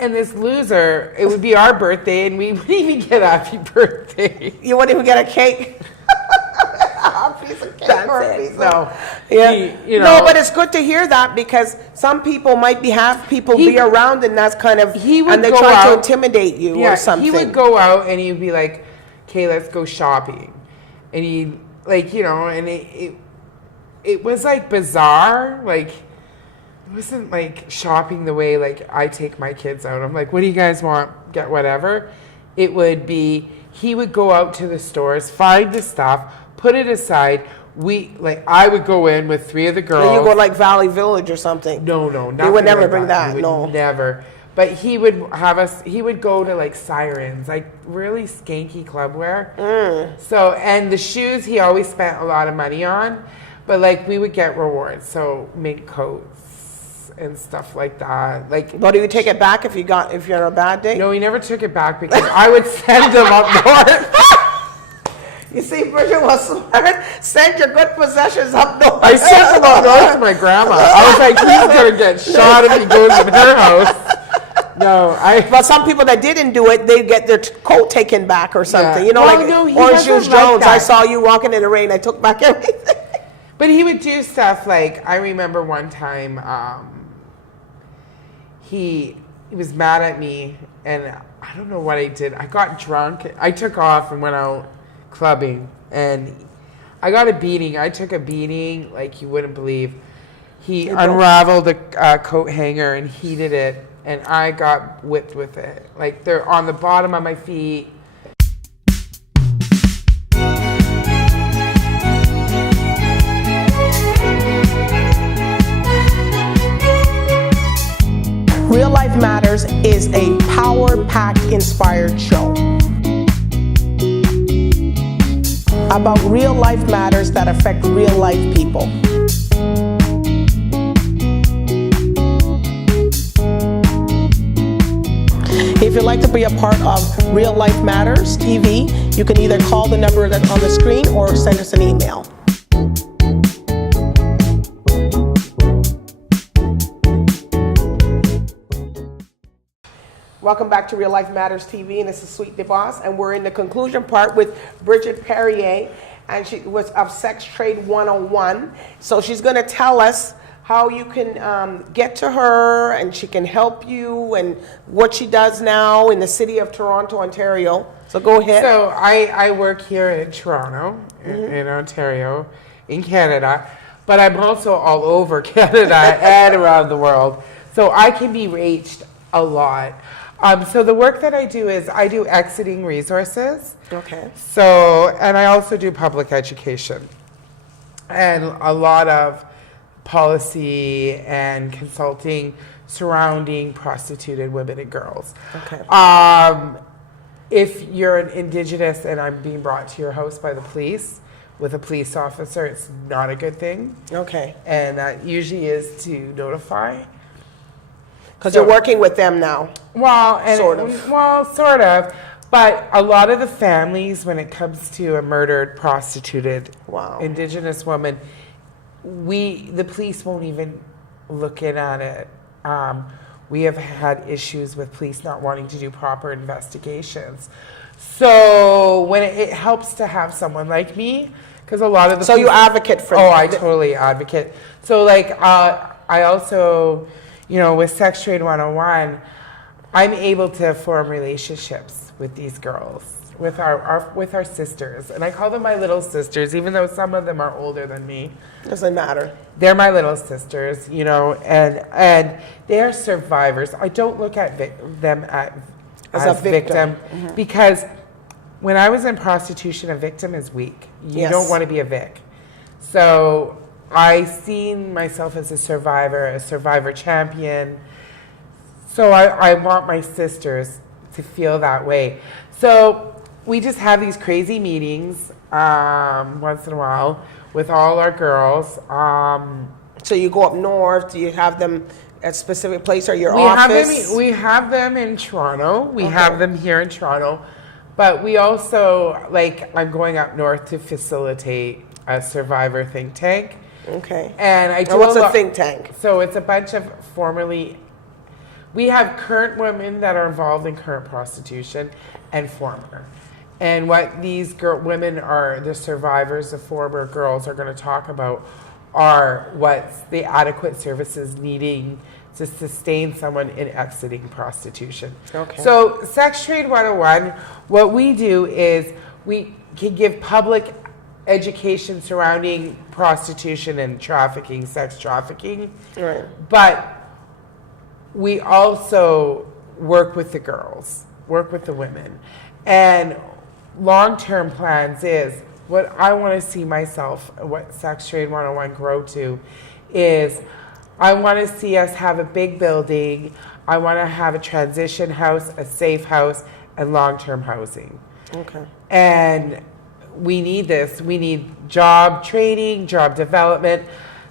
And this loser, it would be our birthday, and we wouldn't even get a happy birthday. You wouldn't even get a cake? A piece of cake. That's it. No. Yeah. No, but it's good to hear that because some people might have people be around, and that's kind of, and they try to intimidate you or something. He would go out, and he'd be like, okay, let's go shopping. And he'd, like, and it was, like, bizarre, like, it wasn't like shopping the way like I take my kids out. I'm like, what do you guys want? Get whatever. It would be, he would go out to the stores, find the stuff, put it aside. I would go in with 3 of the girls. And you go like Valley Village or something. No, they would never bring that. No, never. But he would have us. He would go to like Sirens, like really skanky clubwear. So, and the shoes he always spent a lot of money on, but like we would get rewards. So mink coats and stuff like that. Like, but do you take it back if you're on a bad day? No, he never took it back because I would send him up north. You see, Bridget was smart. Send your good possessions up north. I sent them up north to my grandma. I was like, he's going to get shot if he goes in her house. No, But some people that didn't do it, they get their coat taken back or something. Yeah. You know, Well, like no, he Orange doesn't Juice like Jones. I that. saw you walking in the rain. I took back everything. But he would do stuff like, I remember one time he was mad at me, and I don't know what I did. I got drunk. I took off and went out clubbing, and I got a beating. I took a beating like you wouldn't believe. He unraveled a coat hanger and heated it, and I got whipped with it. Like, they're on the bottom of my feet. Real Life Matters is a power-packed, inspired show about real life matters that affect real life people. If you'd like to be a part of Real Life Matters TV, you can either call the number that's on the screen or send us an email. Welcome back to Real Life Matters TV, and this is Sweet DBoss, and we're in the conclusion part with Bridget Perrier, and she was of Sex Trade 101. So she's going to tell us how you can get to her, and she can help you, and what she does now in the city of Toronto, Ontario. So go ahead. So I work here in Toronto, in Ontario, in Canada, but I'm also all over Canada and around the world. So I can be reached a lot. So the work that I do is I do exiting resources. Okay. So, and I also do public education and a lot of policy and consulting surrounding prostituted women and girls. Okay. If you're an Indigenous and I'm being brought to your house by the police with a police officer, it's not a good thing. Okay. And that usually is to notify. Because you're working with them now. Well, and Sort of. Well, sort of. But a lot of the families, when it comes to a murdered, prostituted Indigenous woman, the police won't even look in at it. We have had issues with police not wanting to do proper investigations. So when it helps to have someone like me, because a lot of the So you advocate for them. Oh, I totally advocate. So like I also, you know, with Sex Trade 101, I'm able to form relationships with these girls, with our sisters, and I call them my little sisters, even though some of them are older than me. Doesn't matter. They're my little sisters, you know, and they are survivors. I don't look at them as a victim, because when I was in prostitution, a victim is weak. You don't want to be a vic. So I seen myself as a survivor champion. So I want my sisters to feel that way. So we just have these crazy meetings once in a while with all our girls. So you go up north, do you have them at a specific place or your office? We have them in Toronto. We have them here in Toronto. But we also, like, I'm going up north to facilitate a survivor think tank. Okay. And I do what's a think tank? So it's a bunch of we have current women that are involved in current prostitution and former. And what these women are, the survivors, the former girls are going to talk about are what's the adequate services needing to sustain someone in exiting prostitution. Okay. So Sex Trade 101, what we do is we can give public education surrounding prostitution and trafficking, sex trafficking. Right. But we also work with the girls, work with the women. And long-term plans is what I want to see myself, what Sex Trade 101 grow to, is I want to see us have a big building. I want to have a transition house, a safe house, and long-term housing. Okay. And we need this. We need job training, job development.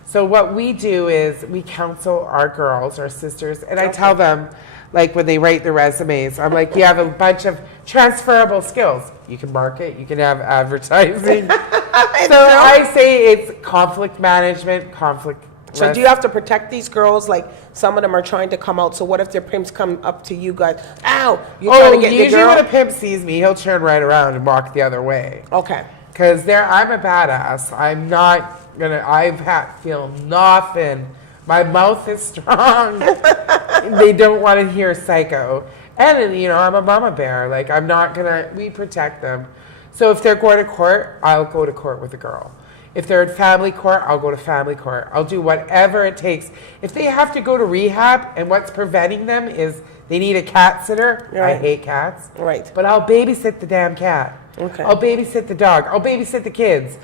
So what we do is we counsel our girls, our sisters, and I tell them, like when they write their resumes, I'm like, you have a bunch of transferable skills. You can market, you can have advertising. So I say it's conflict management, conflict. So do you have to protect these girls? Like some of them are trying to come out. So what if their pimps come up to you guys? Ow! You're trying to get the usually girl? when a pimp sees me, he'll turn right around and walk the other way. Okay. Because I'm a badass. I'm not gonna. Feel nothing. My mouth is strong. They don't want to hear psycho. And you know, I'm a mama bear. Like I'm not gonna. We protect them. So if they're going to court, I'll go to court with the girl. If they're in family court, I'll go to family court. I'll do whatever it takes. If they have to go to rehab and what's preventing them is they need a cat sitter, I hate cats. Right. But I'll babysit the damn cat. Okay. I'll babysit the dog. I'll babysit the kids.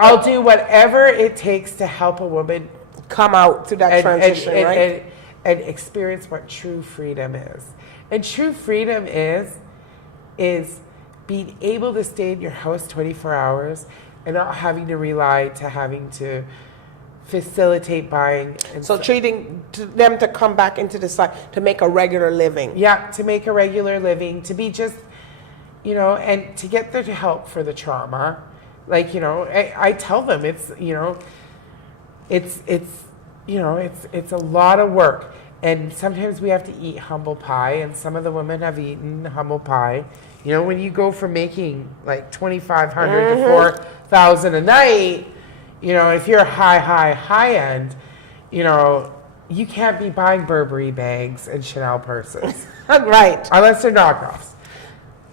I'll do whatever it takes to help a woman Come out through that transition, right? And experience what true freedom is. And true freedom is being able to stay in your house 24 hours and not having to rely to having to facilitate buying. And So treating them to come back into the side to make a regular living. Yeah, to make a regular living, to be just, you know, and to get their help for the trauma. Like, you know, I tell them it's, you know, it's a lot of work. And sometimes we have to eat humble pie, and some of the women have eaten humble pie. You know, when you go from making like $2,500 to $4,000 a night, you know, if you're high end, you know, you can't be buying Burberry bags and Chanel purses. Right. Unless they're knockoffs.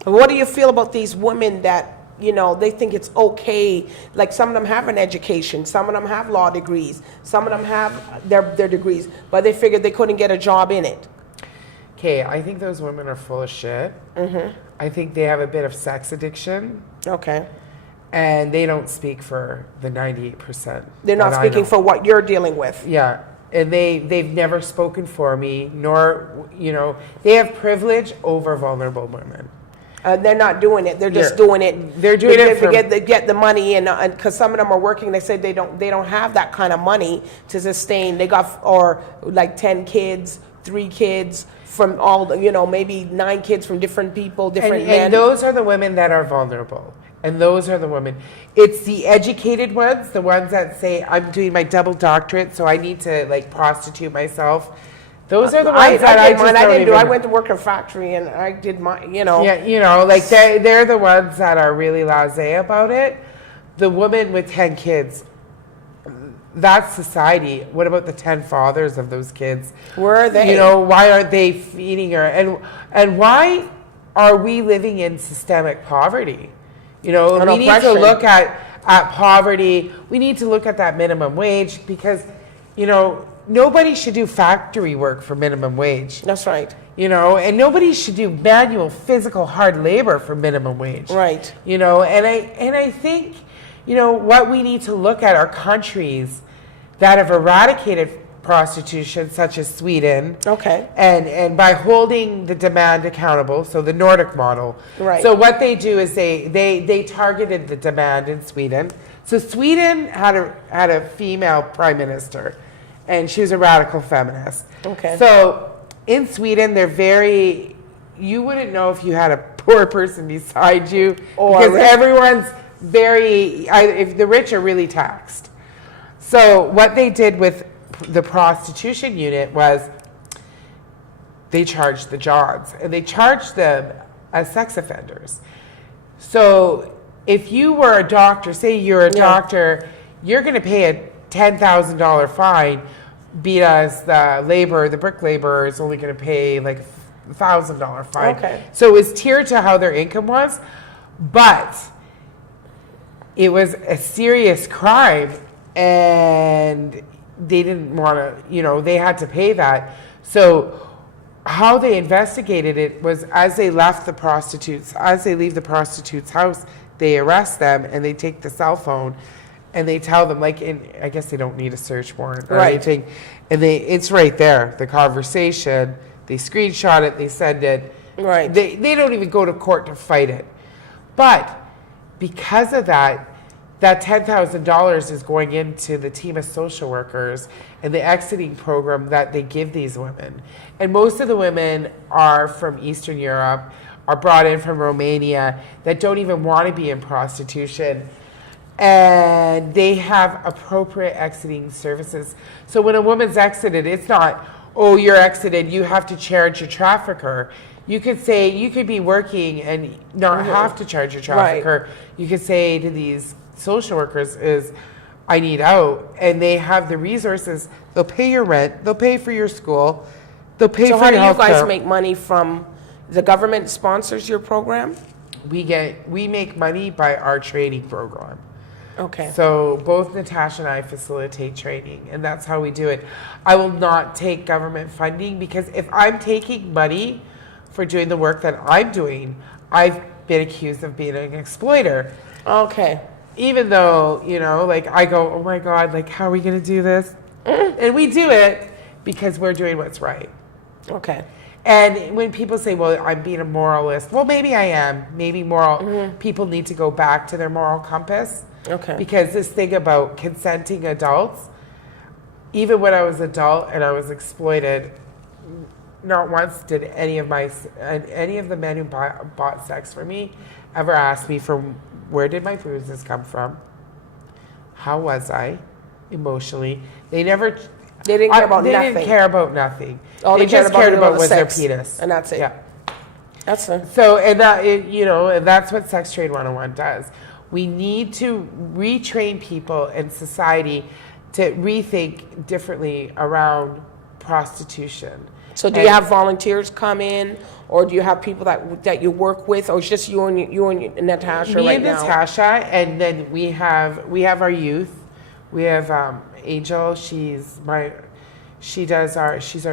What do you feel about these women that, you know, they think it's okay? Like some of them have an education, some of them have law degrees, some of them have their degrees, but they figured they couldn't get a job in it. Okay, I think those women are full of shit. I think they have a bit of sex addiction. Okay. And they don't speak for the 98%. They're not that I speaking know. for what you're dealing with. Yeah, and they've never spoken for me, nor, you know, they have privilege over vulnerable women. They're not doing it. They're just doing it. They're doing it to get the money, and because some of them are working, they say they don't have that kind of money to sustain. They got or like 10 kids, 3 kids from all the, you know, maybe 9 kids from different people, different men. And those are the women that are vulnerable. And those are the women. It's the educated ones, the ones that say, I'm doing my double doctorate, so I need to like prostitute myself. Those are the ones that I didn't do. I went to work in a factory and I did my, you know. Yeah, you know, like they're the ones that are really blasé about it. The woman with 10 kids, that's society. What about the 10 fathers of those kids? Where are they? You know, why aren't they feeding her? And why are we living in systemic poverty? You know, we need to look at poverty. We need to look at that minimum wage because, you know, nobody should do factory work for minimum wage. That's right. You know, and nobody should do manual, physical, hard labor for minimum wage. Right. You know, and I think, you know, what we need to look at are countries that have eradicated prostitution, such as Sweden. Okay. And by holding the demand accountable, so the Nordic model. Right. So what they do is they targeted the demand in Sweden. So Sweden had a female prime minister, and she was a radical feminist. Okay. So in Sweden, they're very, you wouldn't know if you had a poor person beside you, because everyone's very, if the rich are really taxed. So what they did with the prostitution unit was they charged the jobs, and they charged them as sex offenders. So if you were a doctor, say you're a doctor, you're going to pay a $10,000 fine, because the brick laborer is only going to pay like $1,000 fine. Okay. So it was tiered to how their income was, but it was a serious crime, and they didn't want to, you know, they had to pay that. So how they investigated it was as they leave the prostitute's house, they arrest them and they take the cell phone and they tell them, like, I guess they don't need a search warrant or anything. And it's right there, the conversation. They screenshot it, they send it. Right. They don't even go to court to fight it. But because of that, that $10,000 is going into the team of social workers and the exiting program that they give these women. And most of the women are from Eastern Europe, are brought in from Romania, that don't even want to be in prostitution. And they have appropriate exiting services. So when a woman's exited, it's not, oh, you're exited, you have to charge your trafficker. You could say, you could be working and not have to charge your trafficker. Right. You could say to these social workers is, I need out. And they have the resources. They'll pay your rent. They'll pay for your school. They'll pay for your health care. So how do you guys make money from, the government sponsors your program? We make money by our training program. Okay. So both Natasha and I facilitate training, and that's how we do it. I will not take government funding, because if I'm taking money for doing the work that I'm doing, I've been accused of being an exploiter. Okay. Even though, you know, like I go, oh my God, like how are we going to do this? And we do it because we're doing what's right. Okay. And when people say, well, I'm being a moralist, well, maybe I am. Maybe moral people need to go back to their moral compass. Okay. Because this thing about consenting adults, even when I was adult and I was exploited, not once did any of the men who bought sex for me ever ask me for where did my bruises come from, how was I emotionally. They didn't care about nothing. They didn't care about nothing. All they just cared about was their sex, penis, and that's it. Yeah. That's it. So, and that, you know, and that's what Sex Trade 101 does. We need to retrain people in society to rethink differently around prostitution. So do you have volunteers come in, or do you have people that you work with, or it's just you and Natasha right now? Me and Natasha, and then we have our youth. We have Angel. She's our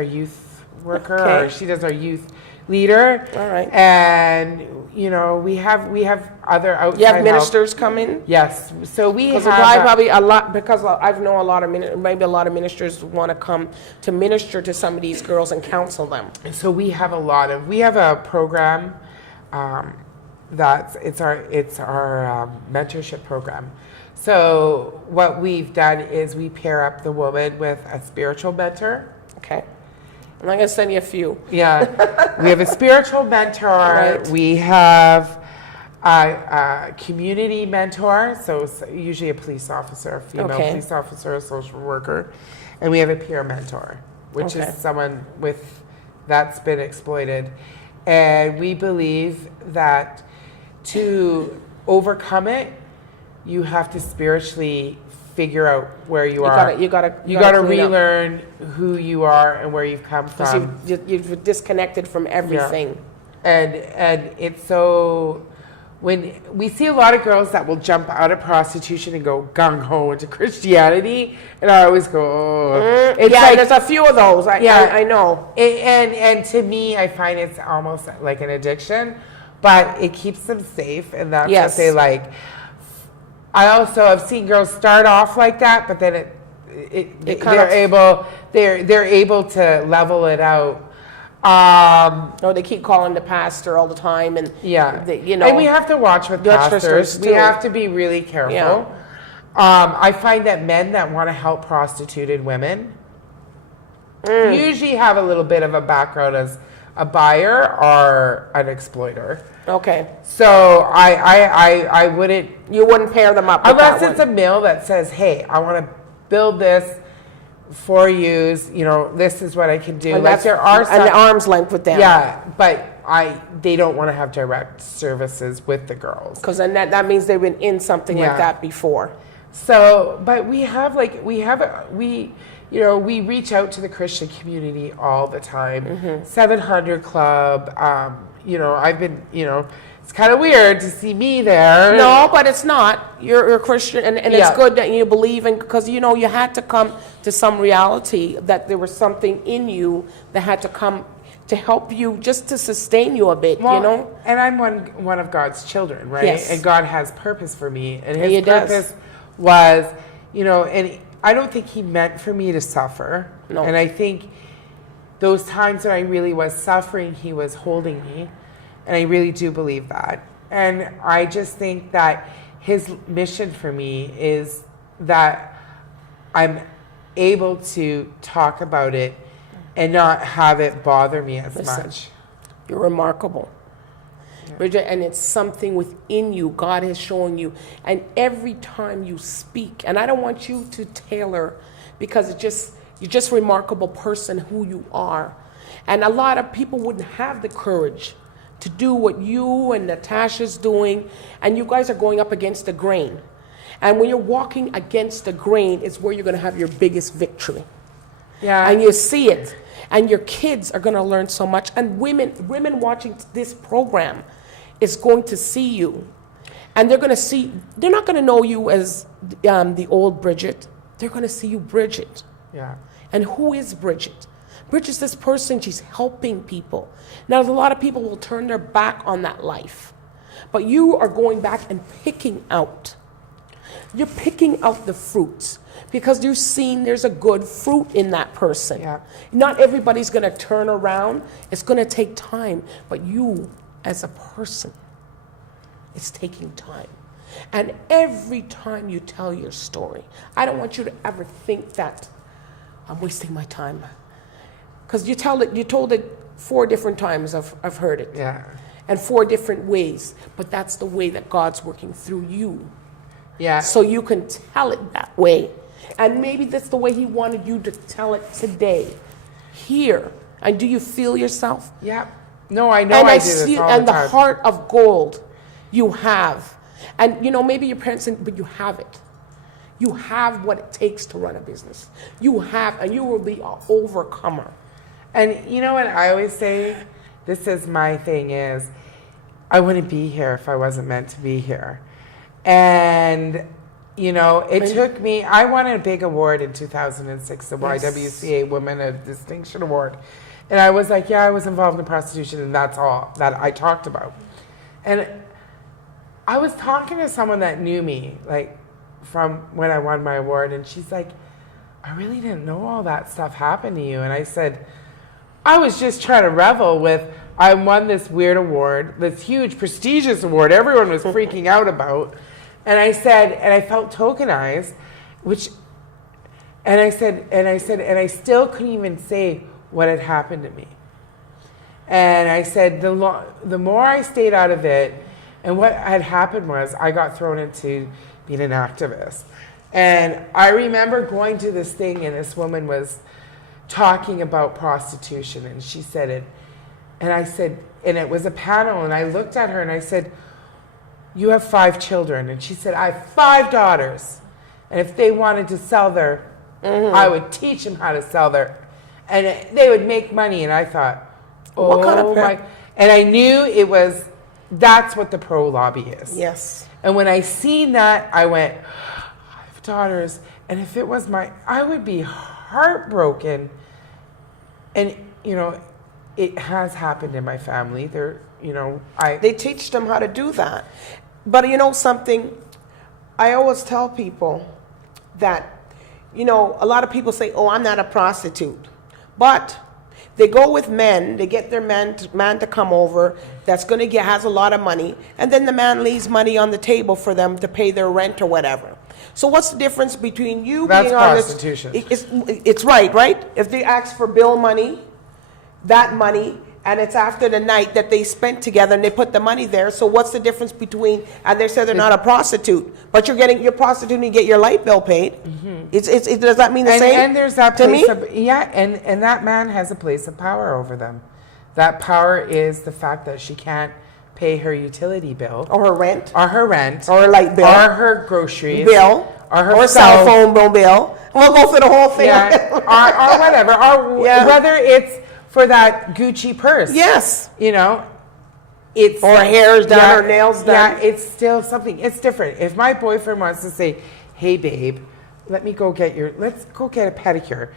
youth worker, or she does our youth leader. All right. And you know, we have other outside. You have ministers come in? Yes. So we have probably a lot, because I've known a lot of maybe a lot of ministers want to come to minister to some of these girls and counsel them. So we have a program it's our mentorship program. So what we've done is we pair up the woman with a spiritual mentor. Okay. I'm not going to send you a few. Yeah. We have a spiritual mentor. Right. We have a community mentor, so usually a police officer, a female police officer, a social worker. And we have a peer mentor, which is someone that's been exploited. And we believe that to overcome it, you have to spiritually figure out where you are. You gotta relearn who you are and where you've come from. You've disconnected from everything. Yeah. And it's so, when we see a lot of girls that will jump out of prostitution and go gung-ho into Christianity, and I always go, oh. There's a few of those. I know. And to me, I find it's almost like an addiction, but it keeps them safe, and that's what they like. I also have seen girls start off like that, but then they're able to level it out. They keep calling the pastor all the time, and and we have to watch with pastors. We have to be really careful. Yeah. I find that men that want to help prostituted women usually have a little bit of a background as a buyer or an exploiter. Okay. So I wouldn't. You wouldn't pair them up unless it's a mill that says, "Hey, I want to build this for you. You know, this is what I can do." Like there are an arm's length with them. Yeah, but they don't want to have direct services with the girls, because then that means they've been in something like that before. So, but we reach out to the Christian community all the time. 700 Club. I've been, it's kind of weird to see me there. No, but it's not. You're a Christian, and it's good that you believe in, because, you had to come to some reality that there was something in you that had to come to help you, just to sustain you a bit, And I'm one of God's children, right? Yes. And God has purpose for me. And his purpose was, and I don't think he meant for me to suffer. No. And I think those times that I really was suffering, he was holding me. And I really do believe that. And I just think that his mission for me is that I'm able to talk about it and not have it bother me as much. You're remarkable. Bridget, and it's something within you God has shown you. And every time you speak, and I don't want you to tailor, because you're just a remarkable person who you are. And a lot of people wouldn't have the courage to do what you and Natasha's doing, and you guys are going up against the grain. And when you're walking against the grain is where you're going to have your biggest victory. Yeah. And you see it. And your kids are going to learn so much. And women watching this program is going to see you. And they're not going to know you as the old Bridget. They're going to see you, Bridget. Yeah. And who is Bridget? Bridget's this person, she's helping people. Now, a lot of people will turn their back on that life. But you are going back and picking out. You're picking out the fruits because you've seen there's a good fruit in that person. Yeah. Not everybody's going to turn around. It's going to take time. But you, as a person, it's taking time. And every time you tell your story, I don't want you to ever think that I'm wasting my time. Because you told it 4 different times, I've heard it. Yeah. And 4 different ways. But that's the way that God's working through you. Yeah. So you can tell it that way. And maybe that's the way he wanted you to tell it today, here. And do you feel yourself? Yeah. No, I know And I do this see, all and the the time. heart of gold you have. And maybe your parents didn't, but you have it. You have what it takes to run a business. You have, and you will be an overcomer. And you know what I always say? This is my thing is, I wouldn't be here if I wasn't meant to be here. And, it took me, I won a big award in 2006, the YWCA Women of Distinction Award. And I was like, yeah, I was involved in prostitution, and that's all that I talked about. And I was talking to someone that knew me, like, from when I won my award, and she's like, I really didn't know all that stuff happened to you. And I said, I was just trying to revel with, I won this weird award, this huge prestigious award everyone was freaking out about. And I said, and I felt tokenized, and I still couldn't even say what had happened to me. And I said, the more I stayed out of it, and what had happened was I got thrown into being an activist. And I remember going to this thing, and this woman was talking about prostitution, and she said it. And I said, and it was a panel, and I looked at her and I said, you have 5 children. And she said, I have 5 daughters. And if they wanted to sell their, I would teach them how to sell their, and they would make money. And I thought, What kind of my, and I knew that's what the pro lobby is. Yes. And when I seen that, I went, I have daughters. And if it was I would be heartbroken. And, it has happened in my family. They teach them how to do that. But something, I always tell people that, a lot of people say, oh, I'm not a prostitute. But they go with men, they get their man to come over, that's going to has a lot of money, and then the man leaves money on the table for them to pay their rent or whatever. So what's the difference between you That's being on prostitution. It's right? If they ask for bill money, that money, and it's after the night that they spent together and they put the money there. So what's the difference between, and they say they're not a prostitute, but you're prostituting and you get your light bill paid. Does that mean the same? And there's that to place me? and that man has a place of power over them. That power is the fact that she can't pay her utility bill. Or her rent. Or her rent. Or her light bill. Or her groceries. Bill. Or her or cell phone bill. We'll go through the whole thing. Yeah. or whatever. Or whether it's for that Gucci purse. Yes. It's or hair's done or nails done. Yeah, it's still something. It's different. If my boyfriend wants to say, "Hey, babe, let's go get a pedicure."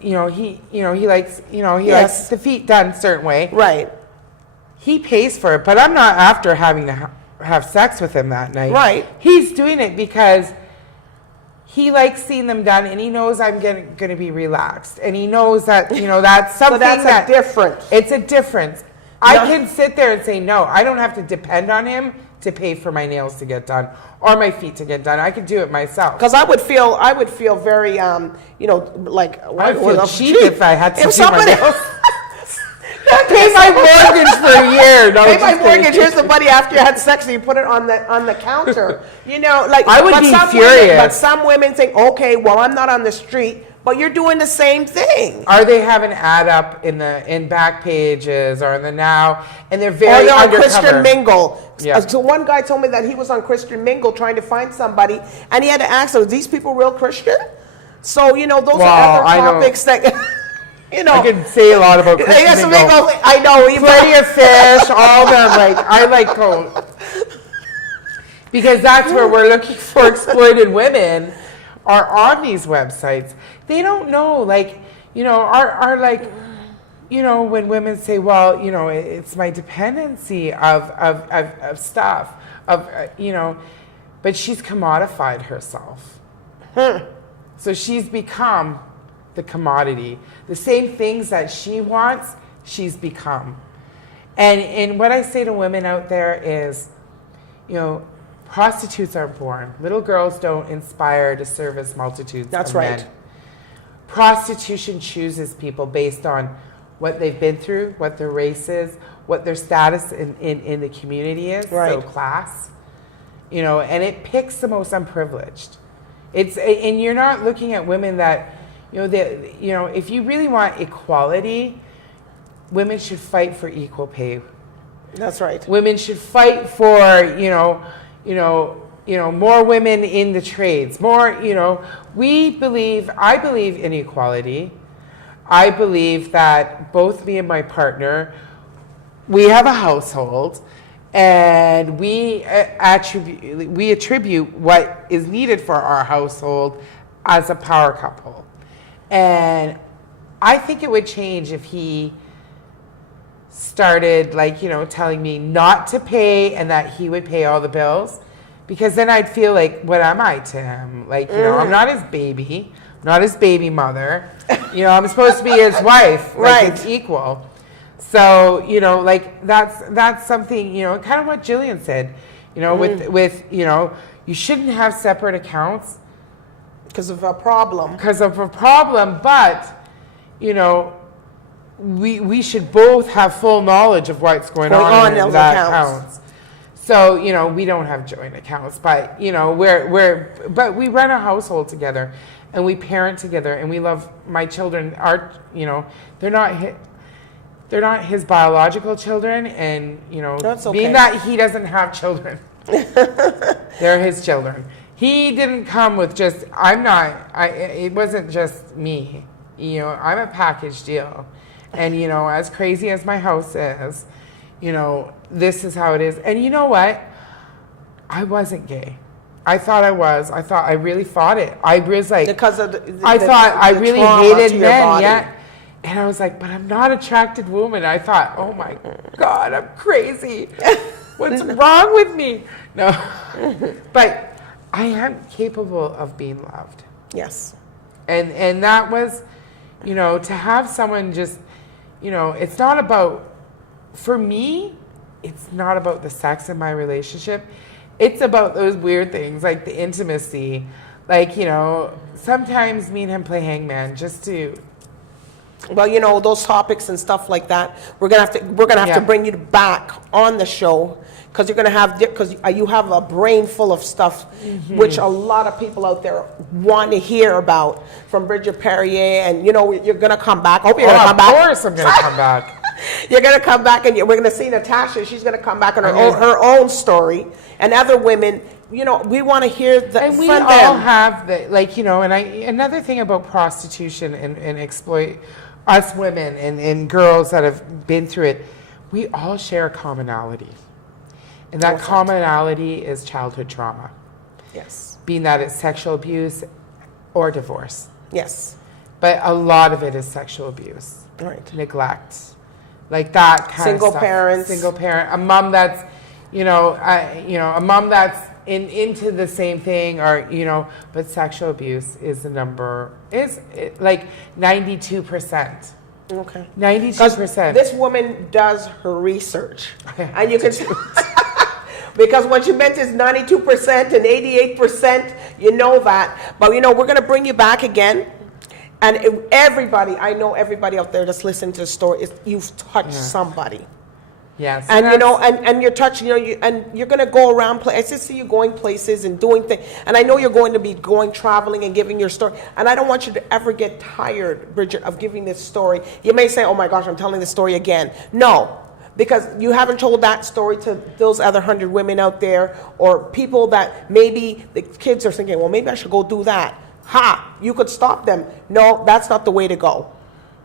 He likes the feet done a certain way. Right. He pays for it, but I'm not after having to have sex with him that night. Right. He's doing it because he likes seeing them done, and he knows I'm going to be relaxed, and he knows that that's something. So that's a difference. It's a difference. I can sit there and say no. I don't have to depend on him to pay for my nails to get done or my feet to get done. I could do it myself. Because I would feel very, you know, like I would feel cheap if I had to do my somebody nails. Pay my mortgage for a year. No, pay my mortgage. Here's the money after you had sex, and you put it on the counter. You know, like I would but be some furious. Women, but some women think, okay, well, I'm not on the street, but you're doing the same thing. Are they having ad up in back pages or in the Now? And they're very Or they're on undercover. Christian Mingle. Yeah. So one guy told me that he was on Christian Mingle trying to find somebody, and he had to ask, are these people real Christian? So, you know, those are other topics that, you know. I could say a lot about Christian Yes, Mingle. I know. Plenty of fish, all them. Like, I like go. Because that's where we're looking for exploited women are on these websites. They don't know, like, you know, are like, you know, when women say, well, you know, it's my dependency of stuff, you know, but she's commodified herself. So she's become the commodity. The same things that she wants, she's become. And what I say to women out there is, you know, prostitutes are born. Little girls don't inspire to service multitudes That's of right. men. Prostitution chooses people based on what they've been through, what their race is, what their status in the community is, Right. so class. You know, and it picks the most unprivileged. And you're not looking at women that, you know, if you really want equality, women should fight for equal pay. That's right. Women should fight for, you know, more women in the trades. More, you know, I believe in equality. I believe that both me and my partner, we have a household, and we attribute what is needed for our household as a power couple. And I think it would change if he started, like, you know, telling me not to pay and that he would pay all the bills, because then I'd feel like, what am I to him? Like, you know, I'm not his baby, I'm not his baby mother. You know, I'm supposed to be his wife. Like, Right. it's equal. So, you know, like, that's something, you know, kind of what Jillian said, you know, with, you know, you shouldn't have separate accounts. Because of a problem. Because of a problem, but, you know, we should both have full knowledge of what's going on in those that accounts. accounts. So, you know, we don't have joint accounts, but, you know, but we run a household together, and we parent together, and we love my children. You know, they're not his biological children, and, you know, That's okay. being that he doesn't have children, they're his children. He didn't come with just, it wasn't just me. You know, I'm a package deal. And, you know, as crazy as my house is, you know, this is how it is. And you know what? I wasn't gay. I thought I was. I really fought it. I was like, Because of I really trauma hated to your men, body. yeah. And I was like, but I'm not an attracted woman. I thought, oh my God, I'm crazy. What's wrong with me? No. But I am capable of being loved. Yes. And that was, you know, to have someone just, you know, it's not about, for me, it's not about the sex in my relationship. It's about those weird things, like the intimacy. Like, you know, sometimes me and him play hangman just to. Well, you know, those topics and stuff like that, we're gonna have to bring you back on the show, because you're gonna have, because you have a brain full of stuff, which a lot of people out there want to hear about from Bridget Perrier, and you know, you're gonna come back. I hope you're gonna come back. Of course, I'm gonna come back. You're gonna come back, and we're gonna see Natasha. She's gonna come back on her own story, and other women. You know, we want to hear And we from all them. have the, like, you know, and another thing about prostitution and exploit us women and girls that have been through it, we all share a commonality. And that commonality is childhood trauma. Yes. Being that it's sexual abuse or divorce. Yes. But a lot of it is sexual abuse. Right. Neglect. Like that kind Single of stuff. parents. Single parent. A mom that's, a mom that's into the same thing, or, you know, but sexual abuse is the number, like 92%. Okay. 92%. This woman does her research, and you can. Because what you meant is 92% and 88%, you know that. But you know, we're going to bring you back again. And everybody, I know everybody out there that's listening to the story, you've touched somebody. Yes. And you know, and you're touching, you know, and you're going to go around, I just see you going places and doing things. And I know you're going to be going traveling and giving your story. And I don't want you to ever get tired, Bridget, of giving this story. You may say, oh my gosh, I'm telling this story again. No. Because you haven't told that story to those other 100 women out there, or people that maybe the kids are thinking, well, maybe I should go do that. Ha! You could stop them. No, that's not the way to go.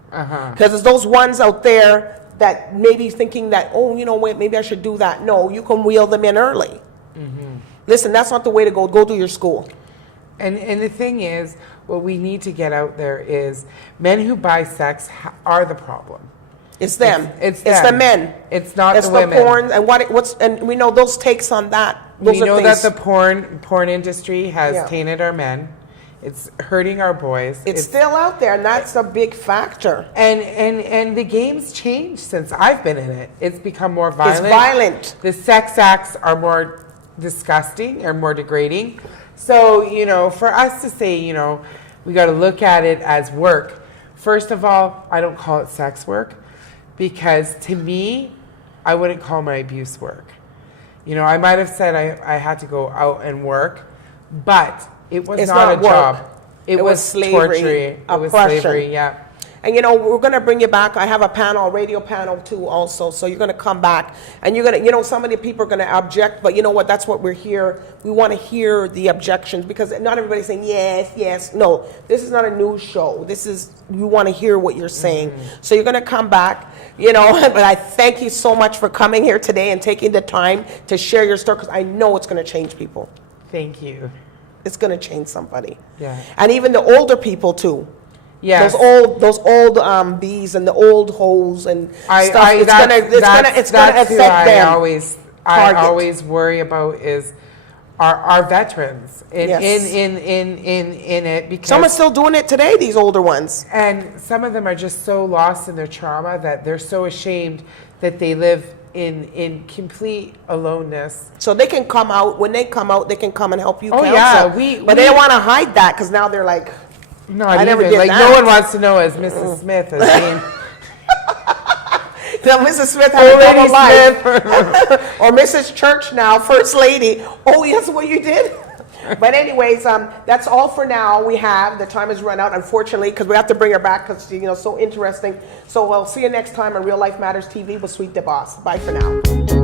Because it's those ones out there that maybe thinking that, oh, you know what, maybe I should do that. No, you can wheel them in early. Listen, that's not the way to go. Go do your school. And the thing is, what we need to get out there is men who buy sex are the problem. It's them. It's the men. It's not it's the women. Porn and and we know those takes on that. Those we are know things. that the porn industry has tainted our men. It's hurting our boys. It's still out there, and that's a big factor. And the game's changed since I've been in it. It's become more violent. It's violent. The sex acts are more disgusting or more degrading. So, you know, for us to say, you know, we got to look at it as work. First of all, I don't call it sex work. Because to me, I wouldn't call my abuse work. You know, I might have said I had to go out and work, but it was not a job. It was slavery, torture. It was oppression. slavery, yeah. And you know, we're going to bring you back. I have a panel, a radio panel too also. So you're going to come back. And you're going to, you know, some of the people are going to object, but you know what? That's what we're here. We want to hear the objections because not everybody's saying yes, yes. No, this is not a news show. This is, we want to hear what you're saying. So you're going to come back, you know, but I thank you so much for coming here today and taking the time to share your story because I know it's going to change people. Thank you. It's going to change somebody. Yeah. And even the older people too. Yes. Those old bees and the old hoes and stuff. It's gonna affect them. I always worry about is our veterans in it because some are still doing it today. These older ones, and some of them are just so lost in their trauma that they're so ashamed that they live in complete aloneness. So they can come out. When they come out, they can come and help you. Oh counsel. yeah, but they don't want to hide that because now they're like. I never did like that. No one wants to know as Mrs. Smith as being. No, Mrs. Smith had a double life. Or Mrs. Church now, First Lady. Oh, yes, what you did? But anyways, that's all for now. We have the time has run out, unfortunately, because we have to bring her back because you know so interesting. So we'll see you next time on Real Life Matters TV with Sweet DBoss. Bye for now.